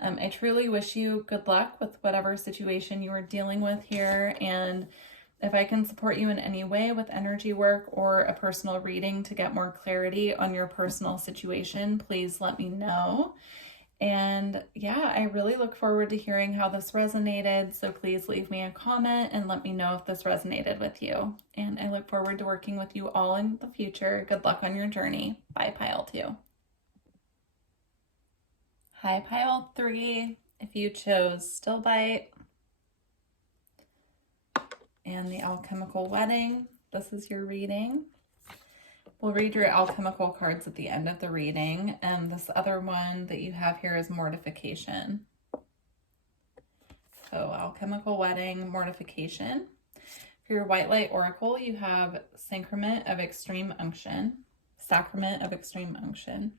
I truly wish you good luck with whatever situation you are dealing with here. And if I can support you in any way with energy work or a personal reading to get more clarity on your personal situation, please let me know. And yeah, I really look forward to hearing how this resonated. So please leave me a comment and let me know if this resonated with you. And I look forward to working with you all in the future. Good luck on your journey. Bye, Pile 2. Hi, Pile 3. If you chose Still Bite and the Alchemical Wedding, this is your reading. We'll read your alchemical cards at the end of the reading, and this other one that you have here is Mortification. So Alchemical Wedding, Mortification. For your White Light Oracle, you have Sacrament of Extreme Unction. Sacrament of Extreme Unction.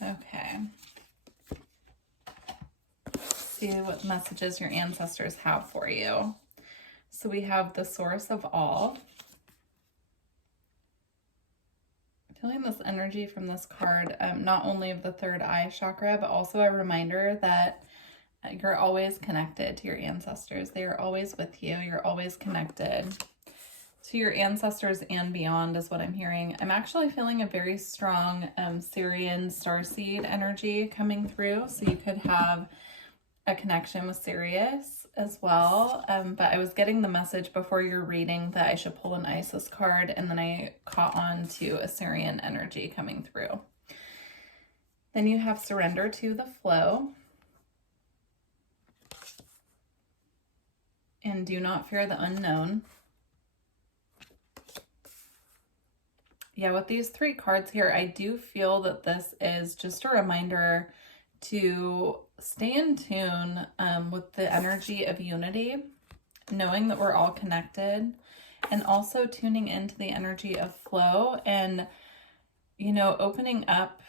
Okay. See what messages your ancestors have for you. So we have the source of all. Feeling this energy from this card, not only of the third eye chakra, but also a reminder that you're always connected to your ancestors. They are always with you. You're always connected to your ancestors and beyond is what I'm hearing. I'm actually feeling a very strong Syrian starseed energy coming through. So you could have a connection with Sirius as well. But I was getting the message before your reading that I should pull an Isis card, and then I caught on to a Syrian energy coming through. Then you have surrender to the flow. And do not fear the unknown. Yeah, with these three cards here, I do feel that this is just a reminder to stay in tune with the energy of unity, knowing that we're all connected, and also tuning into the energy of flow and, you know, opening up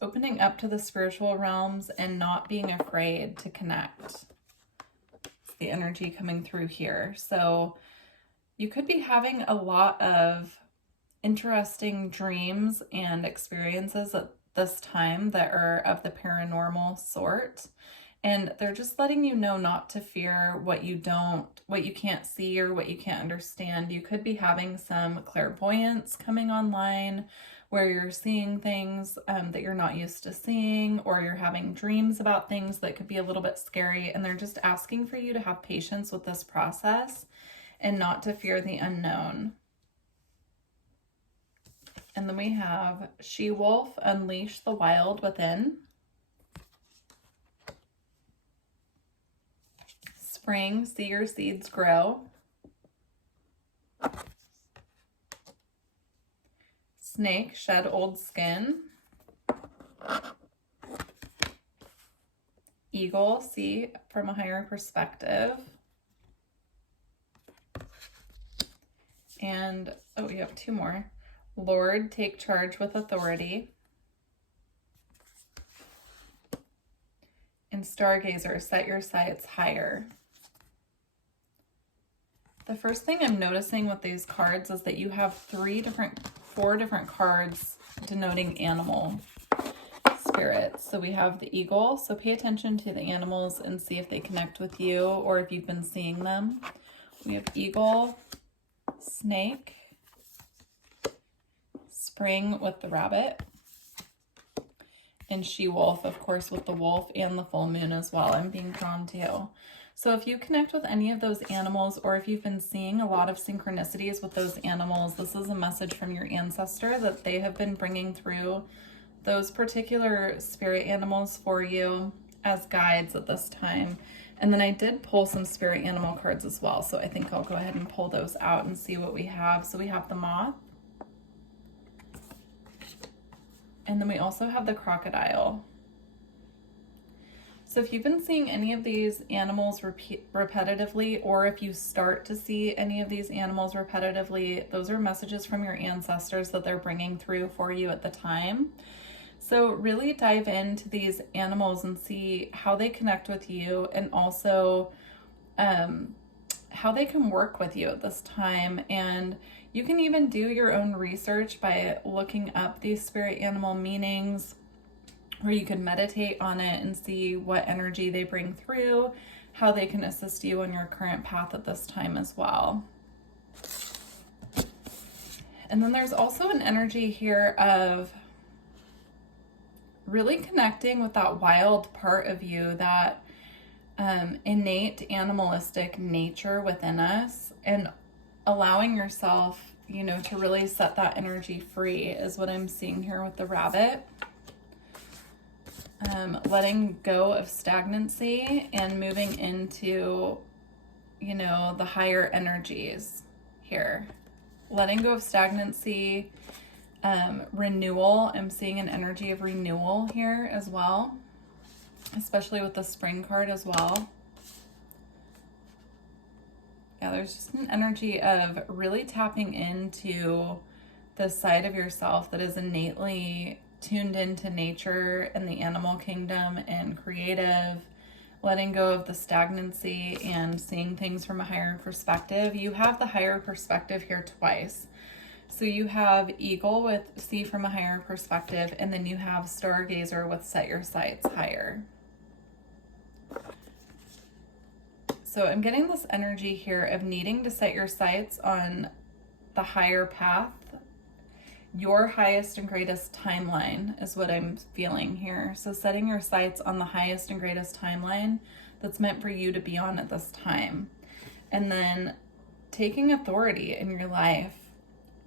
to the spiritual realms and not being afraid to connect. It's the energy coming through here. So you could be having a lot of interesting dreams and experiences at this time that are of the paranormal sort, and they're just letting you know not to fear what you can't see or what you can't understand. You could be having some clairvoyance coming online where you're seeing things that you're not used to seeing, or you're having dreams about things that could be a little bit scary, and they're just asking for you to have patience with this process and not to fear the unknown. And then we have She-Wolf, Unleash the Wild Within. Spring, See Your Seeds Grow. Snake, Shed Old Skin. Eagle, See from a Higher Perspective. And, oh, we have two more. Lord, Take Charge with Authority. And Stargazer, Set Your Sights Higher. The first thing I'm noticing with these cards is that you have four different cards denoting animal spirits. So we have the eagle, so pay attention to the animals and see if they connect with you or if you've been seeing them. We have eagle, snake, spring with the rabbit, and she-wolf, of course, with the wolf and the full moon as well. I'm being drawn to. So if you connect with any of those animals, or if you've been seeing a lot of synchronicities with those animals, this is a message from your ancestor that they have been bringing through those particular spirit animals for you as guides at this time. And then I did pull some spirit animal cards as well, so I think I'll go ahead and pull those out and see what we have. So we have the moth. And then we also have the crocodile. So if you've been seeing any of these animals repetitively, or if you start to see any of these animals repetitively, those are messages from your ancestors that they're bringing through for you at the time. So really dive into these animals and see how they connect with you, and also how they can work with you at this time. And you can even do your own research by looking up these spirit animal meanings, or you can meditate on it and see what energy they bring through, how they can assist you on your current path at this time as well. And then there's also an energy here of really connecting with that wild part of you, that innate animalistic nature within us, and allowing yourself, you know, to really set that energy free is what I'm seeing here with the rabbit. Letting go of stagnancy and moving into, you know, the higher energies here. Letting go of stagnancy, renewal. I'm seeing an energy of renewal here as well, especially with the spring card as well. Yeah, there's just an energy of really tapping into the side of yourself that is innately tuned into nature and the animal kingdom and creative, letting go of the stagnancy and seeing things from a higher perspective. You have the higher perspective here twice. So you have eagle with see from a higher perspective, and then you have stargazer with set your sights higher. So I'm getting this energy here of needing to set your sights on the higher path. Your highest and greatest timeline is what I'm feeling here. So setting your sights on the highest and greatest timeline that's meant for you to be on at this time. And then taking authority in your life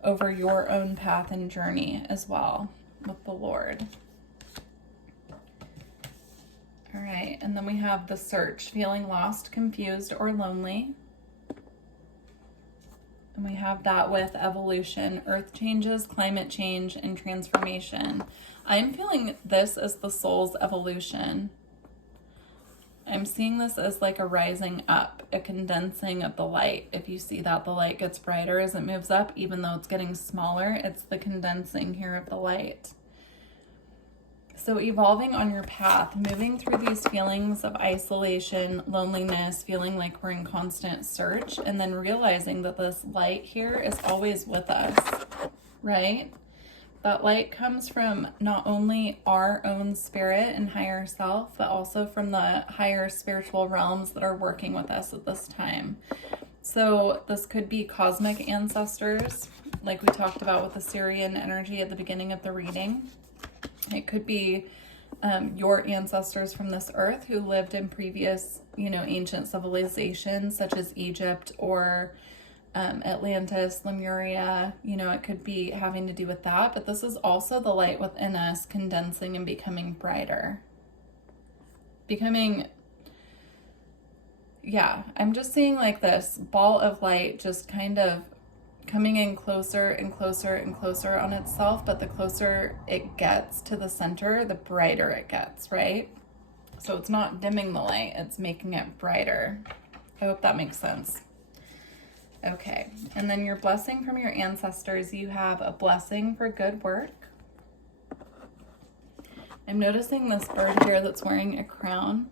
over your own path and journey as well with the Lord. All right, and then we have the search, feeling lost, confused, or lonely. And we have that with evolution, earth changes, climate change, and transformation. I'm feeling this as the soul's evolution. I'm seeing this as like a rising up, a condensing of the light. If you see that, the light gets brighter as it moves up, even though it's getting smaller, it's the condensing here of the light. So evolving on your path, moving through these feelings of isolation, loneliness, feeling like we're in constant search, and then realizing that this light here is always with us, right? That light comes from not only our own spirit and higher self, but also from the higher spiritual realms that are working with us at this time. So this could be cosmic ancestors, like we talked about with the Syrian energy at the beginning of the reading. It could be your ancestors from this earth who lived in previous, ancient civilizations such as Egypt or Atlantis, Lemuria. It could be having to do with that, but this is also the light within us condensing and becoming brighter. I'm just seeing like this ball of light just kind of coming in closer and closer and closer on itself, but the closer it gets to the center, the brighter it gets, right? So it's not dimming the light, it's making it brighter. I hope that makes sense. Okay, and then your blessing from your ancestors, you have a blessing for good work. I'm noticing this bird here that's wearing a crown.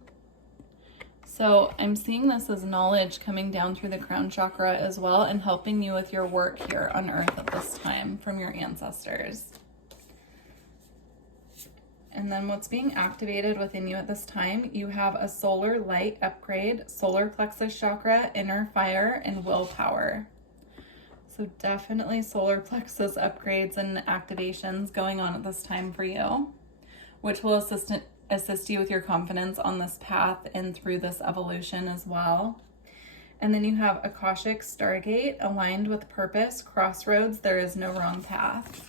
So I'm seeing this as knowledge coming down through the crown chakra as well and helping you with your work here on earth at this time from your ancestors. And then what's being activated within you at this time, you have a solar light upgrade, solar plexus chakra, inner fire, and willpower. So definitely solar plexus upgrades and activations going on at this time for you, which will assist you with your confidence on this path and through this evolution as well. And then you have Akashic Stargate, aligned with purpose, crossroads, there is no wrong path.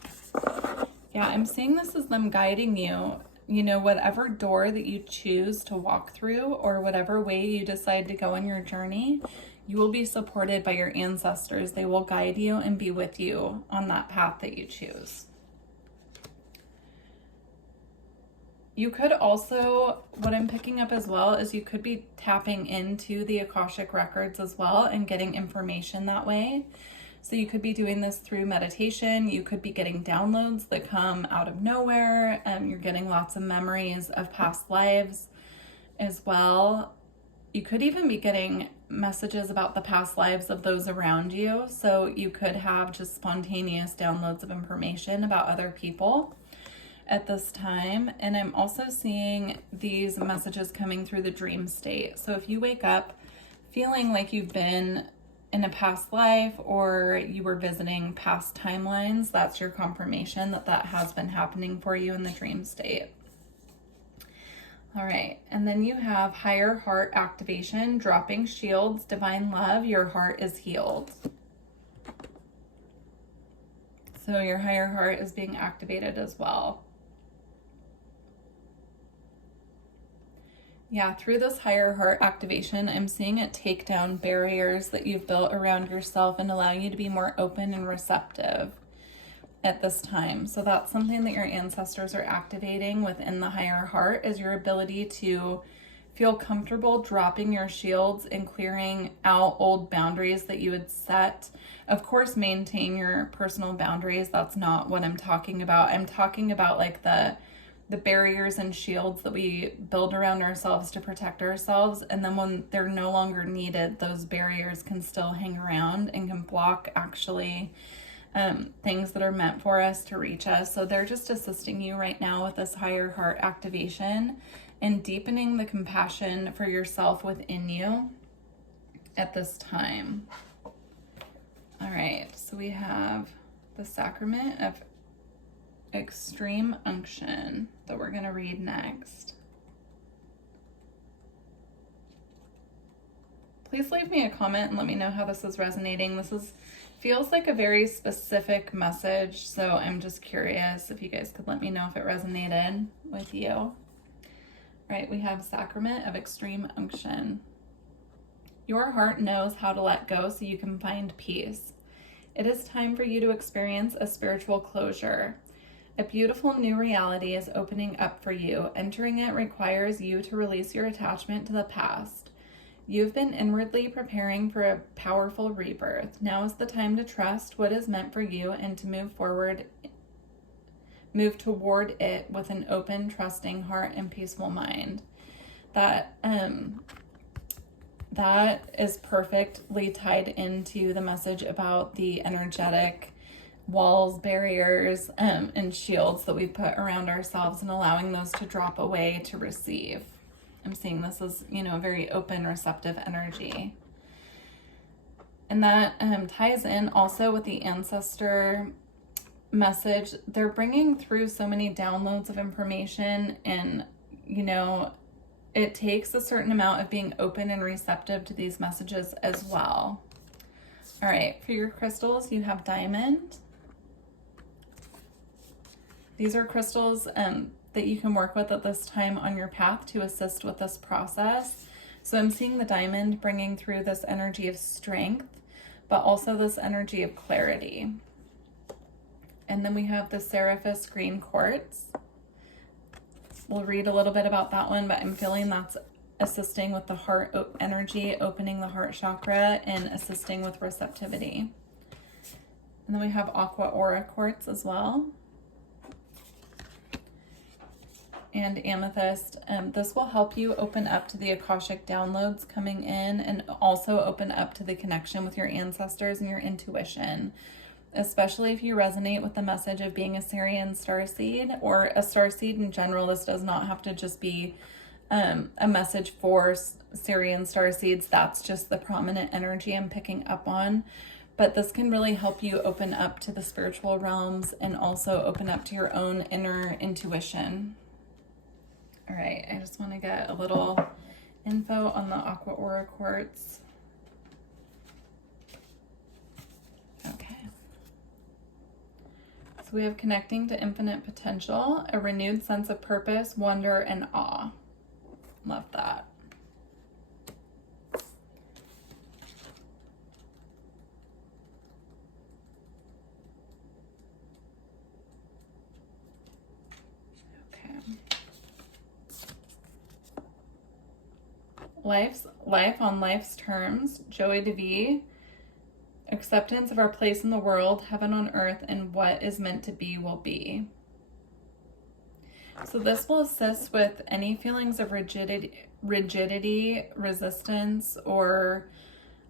Yeah, I'm seeing this as them guiding you, whatever door that you choose to walk through or whatever way you decide to go on your journey, you will be supported by your ancestors. They will guide you and be with you on that path that you choose. You could also, what I'm picking up as well is you could be tapping into the Akashic records as well and getting information that way. So you could be doing this through meditation. You could be getting downloads that come out of nowhere. You're getting lots of memories of past lives as well. You could even be getting messages about the past lives of those around you. So you could have just spontaneous downloads of information about other people at this time. And I'm also seeing these messages coming through the dream state. So if you wake up feeling like you've been in a past life or you were visiting past timelines, that's your confirmation that has been happening for you in the dream state. All right, and then you have higher heart activation, dropping shields, divine love, your heart is healed. So your higher heart is being activated as well. Yeah, through this higher heart activation, I'm seeing it take down barriers that you've built around yourself and allow you to be more open and receptive at this time. So that's something that your ancestors are activating within the higher heart, is your ability to feel comfortable dropping your shields and clearing out old boundaries that you had set. Of course, maintain your personal boundaries. That's not what I'm talking about. I'm talking about like the barriers and shields that we build around ourselves to protect ourselves. And then when they're no longer needed, those barriers can still hang around and can block actually things that are meant for us to reach us. So they're just assisting you right now with this higher heart activation and deepening the compassion for yourself within you at this time. All right, so we have the Sacrament of Extreme Unction that we're going to read next. Please leave me a comment and let me know how this is resonating. This feels like a very specific message, so I'm just curious if you guys could let me know if it resonated with you. All right, we have Sacrament of Extreme Unction. Your heart knows how to let go so you can find peace. It is time for you to experience a spiritual closure. A beautiful new reality is opening up for you. Entering it requires you to release your attachment to the past. You've been inwardly preparing for a powerful rebirth. Now is the time to trust what is meant for you and to move toward it with an open, trusting heart and peaceful mind. That is perfectly tied into the message about the energetic walls, barriers, and shields that we put around ourselves and allowing those to drop away to receive. I'm seeing this as, a very open, receptive energy. And that ties in also with the ancestor message. They're bringing through so many downloads of information, and, it takes a certain amount of being open and receptive to these messages as well. All right, for your crystals, you have diamond. These are crystals that you can work with at this time on your path to assist with this process. So I'm seeing the diamond bringing through this energy of strength, but also this energy of clarity. And then we have the Seraphis green quartz. We'll read a little bit about that one, but I'm feeling that's assisting with the heart energy, opening the heart chakra, and assisting with receptivity. And then we have aqua aura quartz as well. And amethyst. This will help you open up to the Akashic downloads coming in, and also open up to the connection with your ancestors and your intuition, especially if you resonate with the message of being a Sirian starseed or a starseed in general. This does not have to just be a message for Sirian starseeds. That's just the prominent energy I'm picking up on. But this can really help you open up to the spiritual realms and also open up to your own inner intuition. All right, I just want to get a little info on the aqua aura quartz. Okay. So we have connecting to infinite potential, a renewed sense of purpose, wonder, and awe. Love that. Life on life's terms, joie de vie, acceptance of our place in the world, heaven on earth, and what is meant to be will be. So this will assist with any feelings of rigidity, resistance, or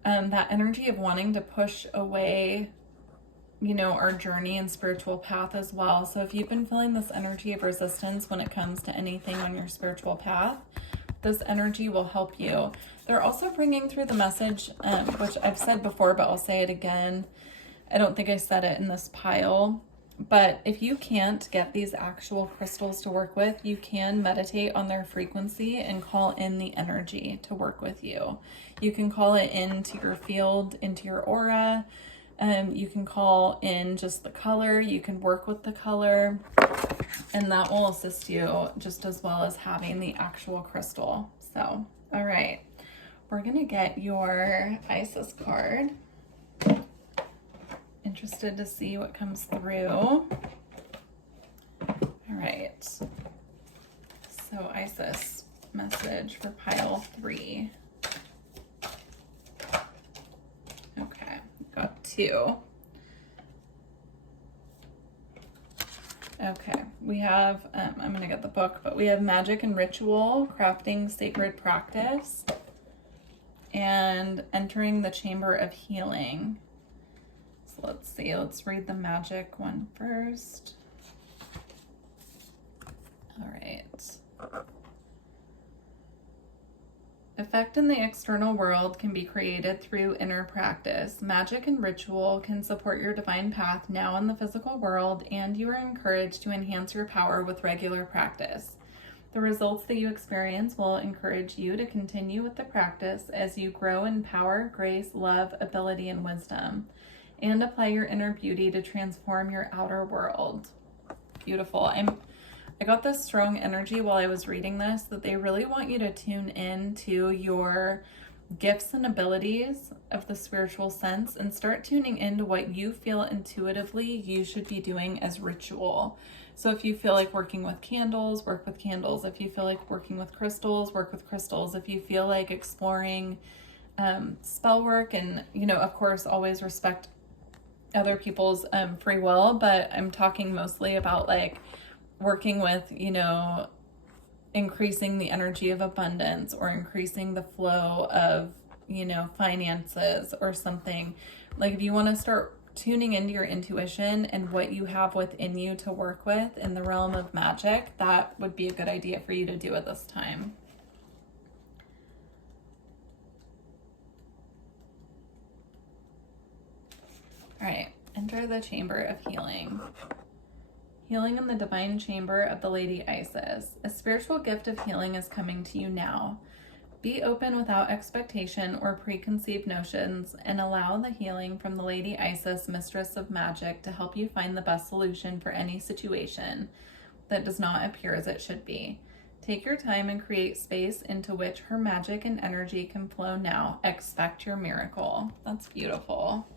that energy of wanting to push away, our journey and spiritual path as well. So if you've been feeling this energy of resistance when it comes to anything on your spiritual path, this energy will help you. They're also bringing through the message, which I've said before, but I'll say it again. I don't think I said it in this pile, but if you can't get these actual crystals to work with, you can meditate on their frequency and call in the energy to work with you. You can call it into your field, into your aura. You can call in just the color. You can work with the color, and that will assist you just as well as having the actual crystal. So, all right, we're gonna get your Isis card. Interested to see what comes through. All right, so Isis message for pile 3. Okay, got 2. Okay, we have, I'm going to get the book, but we have magic and ritual, crafting sacred practice, and entering the chamber of healing. So let's see, let's read the magic one first. All right. Effect in the external world can be created through inner practice. Magic and ritual can support your divine path now in the physical world, and you are encouraged to enhance your power with regular practice. The results that you experience will encourage you to continue with the practice as you grow in power, grace, love, ability, and wisdom, and apply your inner beauty to transform your outer world. Beautiful. I got this strong energy while I was reading this that they really want you to tune in to your gifts and abilities of the spiritual sense and start tuning into what you feel intuitively you should be doing as ritual. So if you feel like working with candles, work with candles. If you feel like working with crystals, work with crystals. If you feel like exploring spell work, and, you know, of course, always respect other people's free will, but I'm talking mostly about like working with, you know, increasing the energy of abundance or increasing the flow of, you know, finances or something. Like if you want to start tuning into your intuition and what you have within you to work with in the realm of magic, that would be a good idea for you to do at this time. All right, enter the chamber of healing. Healing in the divine chamber of the Lady Isis. A spiritual gift of healing is coming to you now. Be open without expectation or preconceived notions and allow the healing from the Lady Isis, Mistress of Magic, to help you find the best solution for any situation that does not appear as it should be. Take your time and create space into which her magic and energy can flow now. Expect your miracle. That's beautiful.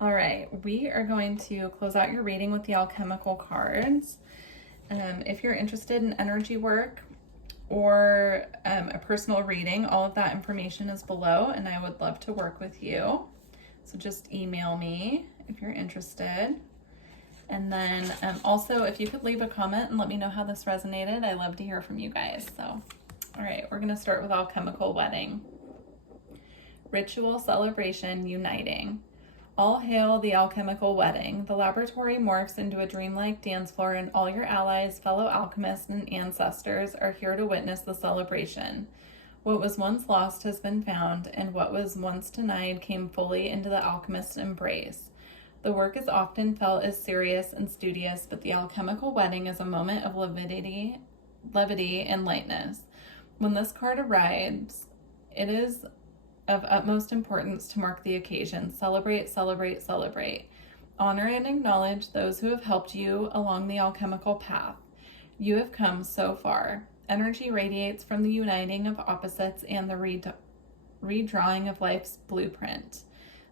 All right, we are going to close out your reading with the alchemical cards. If you're interested in energy work or a personal reading, all of that information is below, and I would love to work with you. So just email me if you're interested. And then also, if you could leave a comment and let me know how this resonated, I love to hear from you guys. So, all right, we're going to start with alchemical wedding. Ritual celebration uniting. All hail the alchemical wedding. The laboratory morphs into a dreamlike dance floor, and all your allies, fellow alchemists, and ancestors are here to witness the celebration. What was once lost has been found, and what was once denied came fully into the alchemist's embrace. The work is often felt as serious and studious, but the alchemical wedding is a moment of levity, and lightness. When this card arrives, it is of utmost importance to mark the occasion. Celebrate, celebrate, celebrate. Honor and acknowledge those who have helped you along the alchemical path. You have come so far. Energy radiates from the uniting of opposites and the redrawing of life's blueprint.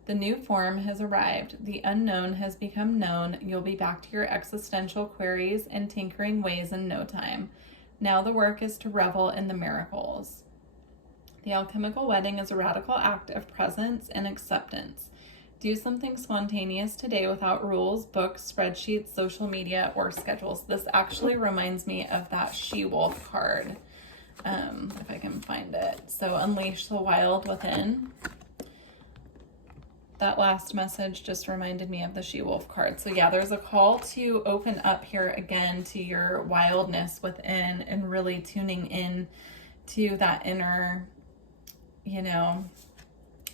The new form has arrived. The unknown has become known. You'll be back to your existential queries and tinkering ways in no time. Now the work is to revel in the miracles. The alchemical wedding is a radical act of presence and acceptance. Do something spontaneous today without rules, books, spreadsheets, social media, or schedules. This actually reminds me of that she-wolf card, if I can find it. So unleash the wild within. That last message just reminded me of the she-wolf card. So yeah, there's a call to open up here again to your wildness within and really tuning in to that inner, you know,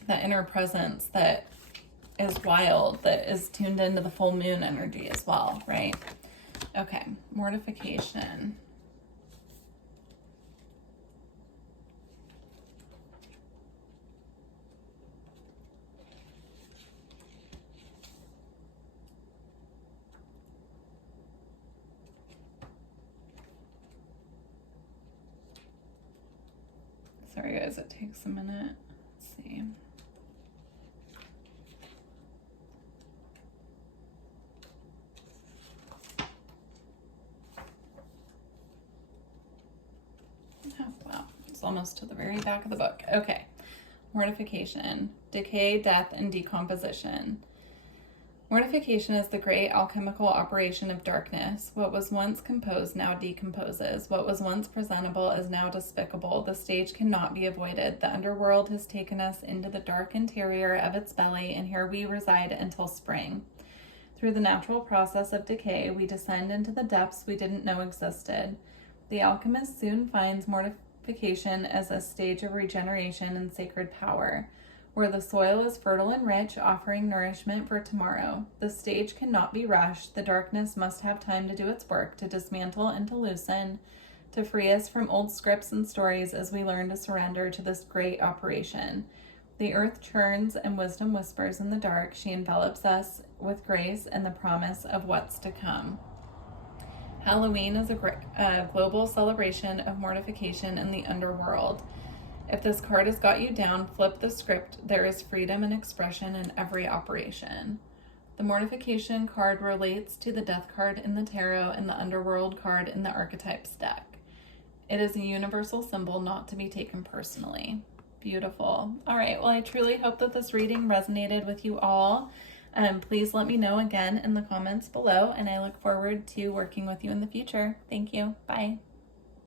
that inner presence that is wild, that is tuned into the full moon energy as well, right? Okay, mortification. Sorry guys, it takes a minute. Let's see. Oh, wow, it's almost to the very back of the book. Okay, mortification, decay, death, and decomposition. Mortification is the great alchemical operation of darkness. What was once composed now decomposes. What was once presentable is now despicable. The stage cannot be avoided. The underworld has taken us into the dark interior of its belly, and here we reside until spring. Through the natural process of decay, we descend into the depths we didn't know existed. The alchemist soon finds mortification as a stage of regeneration and sacred power, where the soil is fertile and rich, offering nourishment for tomorrow. The stage cannot be rushed. The darkness must have time to do its work, to dismantle and to loosen, to free us from old scripts and stories as we learn to surrender to this great operation. The earth churns and wisdom whispers in the dark. She envelops us with grace and the promise of what's to come. Halloween is a global celebration of mortification in the underworld. If this card has got you down, flip the script. There is freedom and expression in every operation. The mortification card relates to the death card in the tarot and the underworld card in the archetypes deck. It is a universal symbol not to be taken personally. Beautiful. All right, well, I truly hope that this reading resonated with you all. Please let me know again in the comments below, and I look forward to working with you in the future. Thank you. Bye.